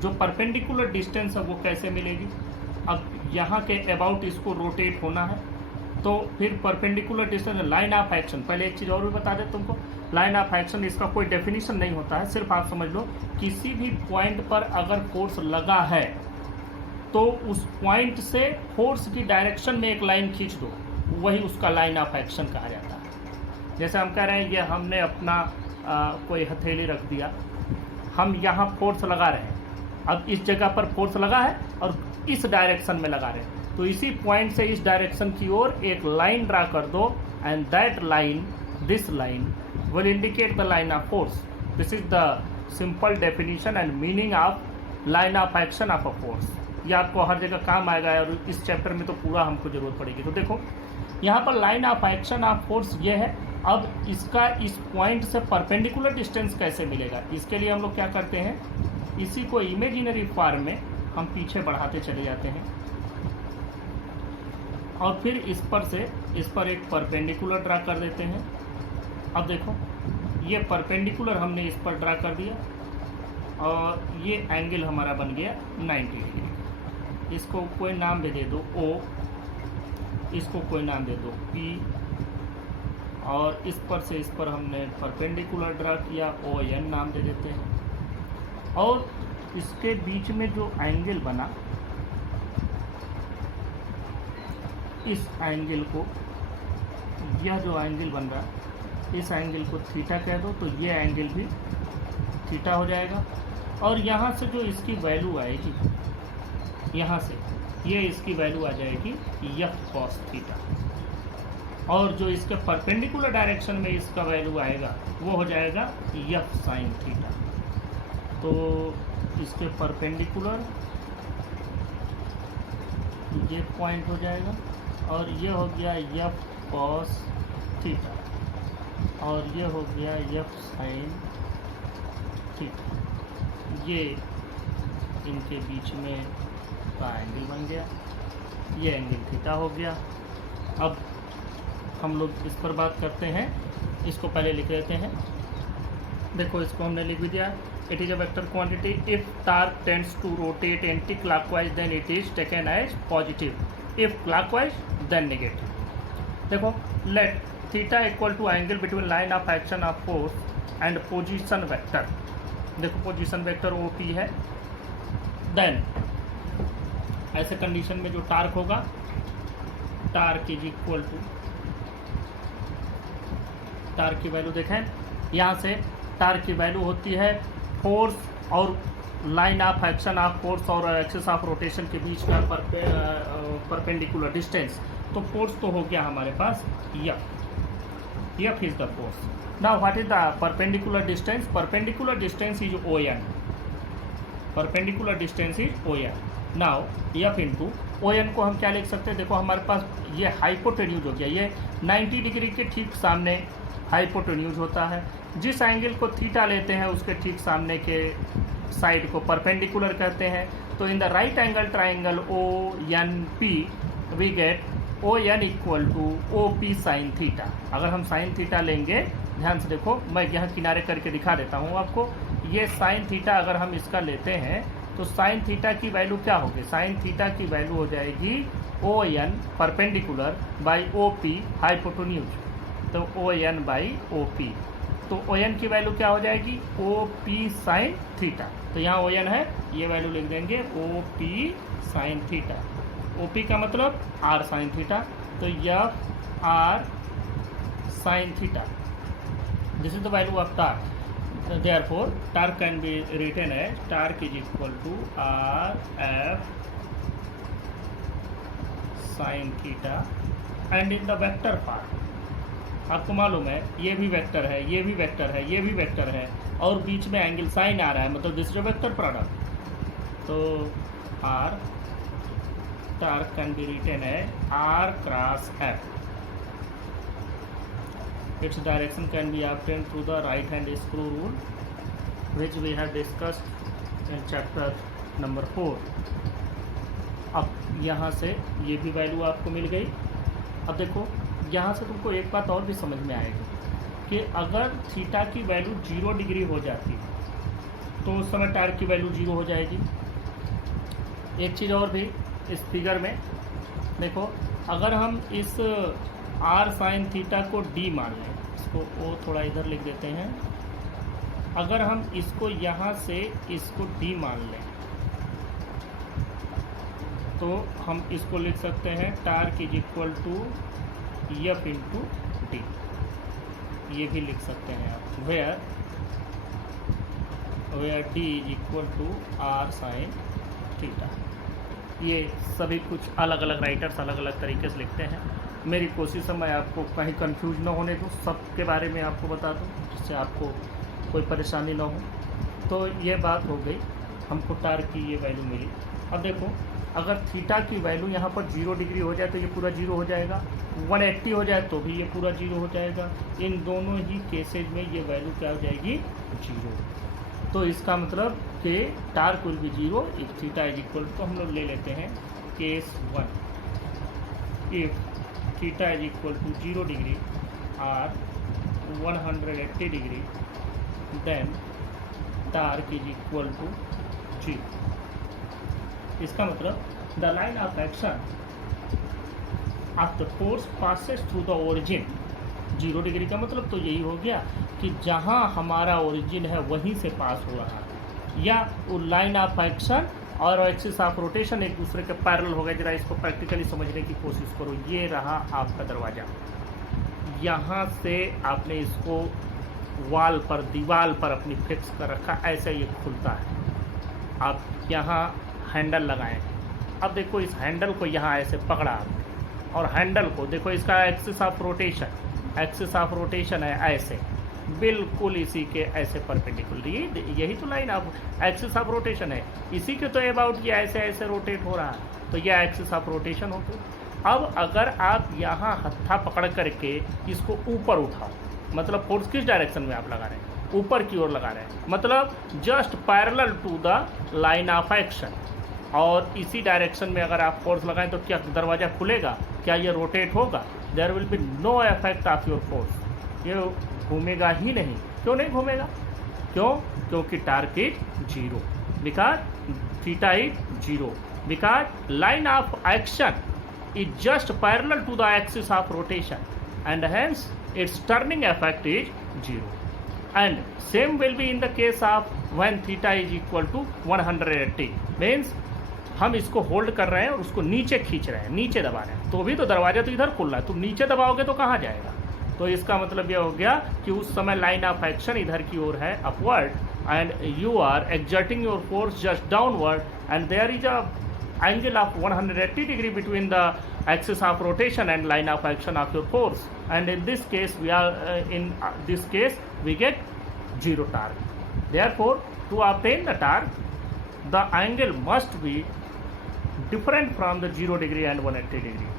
जो परपेंडिकुलर डिस्टेंस है वो कैसे मिलेगी। अब यहाँ के अबाउट इसको रोटेट होना है, तो फिर perpendicular distance line of action. पहले एक चीज़ और भी बता दें तुमको, लाइन ऑफ एक्शन इसका कोई डेफिनेशन नहीं होता है, सिर्फ आप समझ लो किसी भी पॉइंट पर अगर फोर्स लगा है तो उस पॉइंट से फोर्स की डायरेक्शन में एक लाइन खींच दो, वही उसका लाइन ऑफ एक्शन कहा जाता है। जैसे हम कह रहे हैं ये हमने अपना कोई हथेली रख दिया, हम यहाँ फोर्स लगा रहे हैं, अब इस जगह पर फोर्स लगा है और इस डायरेक्शन में लगा रहे हैं, तो इसी पॉइंट से इस डायरेक्शन की ओर एक लाइन ड्रा कर दो and that line, this line will indicate the line of force. This is the simple definition and meaning of line of action of a force. ये आपको हर जगह काम आएगा और इस चैप्टर में तो पूरा हमको जरूरत पड़ेगी। तो देखो यहाँ पर line of action of force ये है। अब इसका इस पॉइंट से परपेंडिकुलर डिस्टेंस कैसे मिलेगा, इसके लिए हम लोग क्या करते हैं, इसी को इमेजिनरी फॉर्म में हम पीछे बढ़ाते चले जाते हैं और फिर इस पर एक परपेंडिकुलर ड्रा कर देते हैं। अब देखो ये परपेंडिकुलर हमने इस पर ड्रा कर दिया और ये एंगल हमारा बन गया 90 डिग्री। इसको कोई नाम भी दे दो O, इसको कोई नाम दे दो P, और इस पर से इस पर हमने परपेंडिकुलर ड्रा किया, ON नाम दे देते हैं। और इसके बीच में जो एंगल बना, इस एंगल को, यह जो एंगल बन रहा है इस एंगल को थीटा कह दो, तो ये एंगल भी थीटा हो जाएगा। और यहाँ से जो इसकी वैल्यू आएगी, यहाँ से ये इसकी वैल्यू आ जाएगी F cos थीटा, और जो इसके परपेंडिकुलर डायरेक्शन में इसका वैल्यू आएगा वो हो जाएगा F sin थीटा। तो इसके परपेंडिकुलर ये पॉइंट हो जाएगा और ये हो गया F cos थीटा और ये हो गया F sin थीटा। ये इनके बीच में का एंगल बन गया, ये एंगल थीटा हो गया। अब हम लोग इस पर बात करते हैं, इसको पहले लिख लेते हैं। देखो इसको हमने लिख भी दिया, it is a vector quantity if torque tends to rotate anti clockwise then it is taken as positive, if clockwise then negative. देखो let theta equal to angle between line of action of force and position vector. देखो पोजीशन वेक्टर OP है, देन ऐसे कंडीशन में जो टार्क होगा, torque is equal to, torque की वैल्यू देखें यहाँ से, टार्क की वैल्यू होती है फोर्स और line of action of force और एक्सिस ऑफ रोटेशन के बीच का परपेंडिकुलर डिस्टेंस। तो फोर्स तो हो गया हमारे पास F is the force. Now what is the perpendicular distance? Perpendicular distance is O N, perpendicular distance is O N. Now F into O N को हम क्या लिख सकते हैं? देखो हमारे पास ये हाइपोटेन्यूज हो गया, ये 90 डिग्री के ठीक सामने हाइपोटेन्यूज होता है। जिस एंगल को थीटा लेते हैं उसके ठीक सामने के साइड को परपेंडिकुलर कहते हैं। तो in the right angle triangle O N P we get O N equal to O P sine theta. अगर हम साइन थीटा लेंगे, ध्यान से देखो, मैं यहाँ किनारे करके दिखा देता हूँ आपको। ये साइन थीटा अगर हम इसका लेते हैं तो साइन थीटा की वैल्यू क्या होगी? साइन थीटा की वैल्यू हो जाएगी O N perpendicular by O P hypotenuse, तो O N by O P. तो ओ एन की वैल्यू क्या हो जाएगी? O P sine theta. तो यहाँ ओ एन है, ये वैल्यू लिख देंगे O P sine theta. O P का मतलब आर साइन थीटा, तो F R sine theta, this is the value of torque. Therefore, torque can be written as torque is equal to R F sin theta, and in the vector part, आपको मालूम है ये भी वेक्टर है, ये भी वेक्टर है, ये भी वेक्टर है, और बीच में एंगल साइन आ रहा है, मतलब this is a vector product. तो R torque can be written as R cross F. Its direction can be obtained through the right hand screw rule, which we have discussed in chapter number 4. अब यहाँ से ये भी वैल्यू आपको मिल गई। अब देखो यहाँ से तुमको एक बात और भी समझ में आएगी कि अगर थीटा की वैल्यू 0 डिग्री हो जाती तो उस समय टार्क की वैल्यू 0 हो जाएगी। एक चीज़ और भी इस फिगर में देखो, अगर हम इस आर साइन थीटा को डी मान लें, इसको ओ थोड़ा इधर लिख देते हैं, अगर हम इसको यहाँ से इसको डी मान लें तो हम इसको लिख सकते हैं torque is equal to F into D, ये भी लिख सकते हैं आप, where D is equal to R sine theta. ये सभी कुछ अलग अलग राइटर्स अलग अलग तरीके से लिखते हैं। मेरी कोशिश है मैं आपको कहीं कंफ्यूज ना होने दूँ, सबके बारे में आपको बता दूँ जिससे आपको कोई परेशानी ना हो। तो ये बात हो गई, हमको टार्क की ये वैल्यू मिली। अब देखो अगर थीटा की वैल्यू यहाँ पर 0 डिग्री हो जाए तो ये पूरा 0 हो जाएगा, 180 हो जाए तो भी ये पूरा 0 हो जाएगा। इन दोनों ही केसेज में ये वैल्यू क्या हो जाएगी? 0। तो इसका मतलब कि torque will be 0 if theta is equal to, हम लोग ले लेते हैं case 1, if theta is equal to 0 degree or 180 degree, then torque is equal to 0। इसका मतलब the line of action of the force passes through the origin. 0 degree का मतलब तो यही हो गया कि जहां हमारा ओरिजिन है वहीं से पास हो रहा है, या वो लाइन ऑफ एक्शन और एक्सिस ऑफ रोटेशन एक दूसरे के पैरेलल हो गए। जरा इसको प्रैक्टिकली समझने की कोशिश करो। ये रहा आपका दरवाज़ा, यहाँ से आपने इसको वाल पर, दीवार पर अपनी फिक्स कर रखा, ऐसे ये खुलता है। आप यहाँ हैंडल लगाएं, अब देखो इस हैंडल को यहाँ ऐसे पकड़ा आपने, और हैंडल को देखो, इसका axis of rotation, axis of rotation है ऐसे, बिल्कुल इसी के ऐसे परपेंडिकुलर, यही तो line of axis of rotation है, इसी के तो अबाउट ये ऐसे ऐसे रोटेट हो रहा है, तो ये एक्सिस ऑफ रोटेशन हो गई। अब अगर आप यहाँ हत्था पकड़ करके इसको ऊपर उठाओ, मतलब फोर्स किस डायरेक्शन में आप लगा रहे हैं? ऊपर की ओर लगा रहे हैं, मतलब just parallel to the line of action. और इसी डायरेक्शन में अगर आप फोर्स लगाएं तो क्या दरवाज़ा खुलेगा? क्या ये रोटेट होगा? There will be no effect of your force, ये घूमेगा ही नहीं। क्यों नहीं घूमेगा? क्यों? क्योंकि torque is 0, because theta is 0, because line of action is just parallel to the axis of rotation, and hence its turning effect is 0. And same will be in the case of when theta is equal to 180, means हम इसको होल्ड कर रहे हैं और उसको नीचे खींच रहे हैं, नीचे दबा रहे हैं, तो भी तो दरवाजा तो इधर खुल रहा है, तुम नीचे दबाओगे तो कहाँ जाएगा। तो इसका मतलब यह हो गया कि उस समय लाइन ऑफ एक्शन इधर की ओर है, upward, and you are exerting your force just downward, and there is a angle of 180 degree between the axis of rotation and line of action of your force, and in this case we are this case we get zero torque. Therefore, to obtain the torque, the angle must be different from the 0 degree and 180 degree.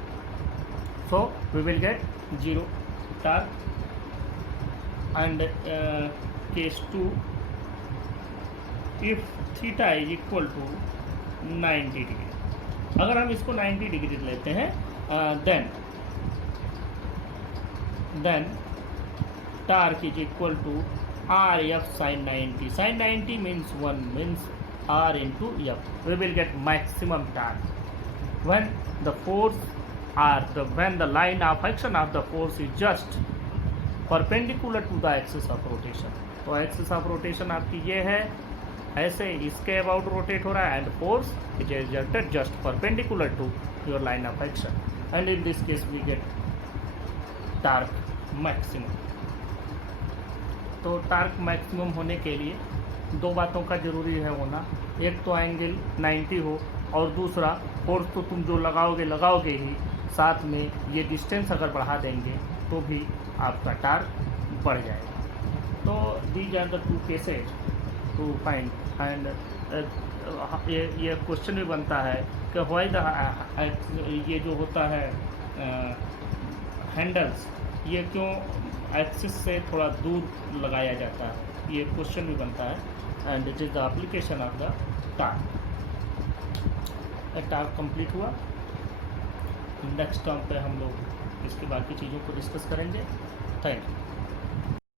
So we will get zero torque. And case 2, if theta is equal to 90 degree, अगर हम इसको 90 डिग्री लेते हैं, then torque is equal to R F sine 90. Sine 90 means 1 means R into F. We will get maximum torque when the force when the line of action of the force is just perpendicular to the axis of rotation. तो एक्सिस ऑफ रोटेशन आपकी ये है, ऐसे इसके अबाउट रोटेट हो रहा है, and force it is exerted just perpendicular to your line of action, and in this case we get torque maximum. तो टार्क मैक्सिमम होने के लिए दो बातों का जरूरी है होना, एक तो एंगल 90 हो, और दूसरा फोर्स तो तुम जो लगाओगे ही, साथ में ये डिस्टेंस अगर बढ़ा देंगे तो भी आपका टार्क बढ़ जाएगा. तो these are the two cases to find. And ये क्वेश्चन भी बनता है कि व्हाई द ये जो होता है हैंडल्स, ये क्यों एक्सिस से थोड़ा दूर लगाया जाता है, ये क्वेश्चन भी बनता है. And it is the application of the torque. Torque complete हुआ. नेक्स्ट टर्म पे हम लोग इसकी बाकी चीज़ों को डिस्कस करेंगे. Thank you.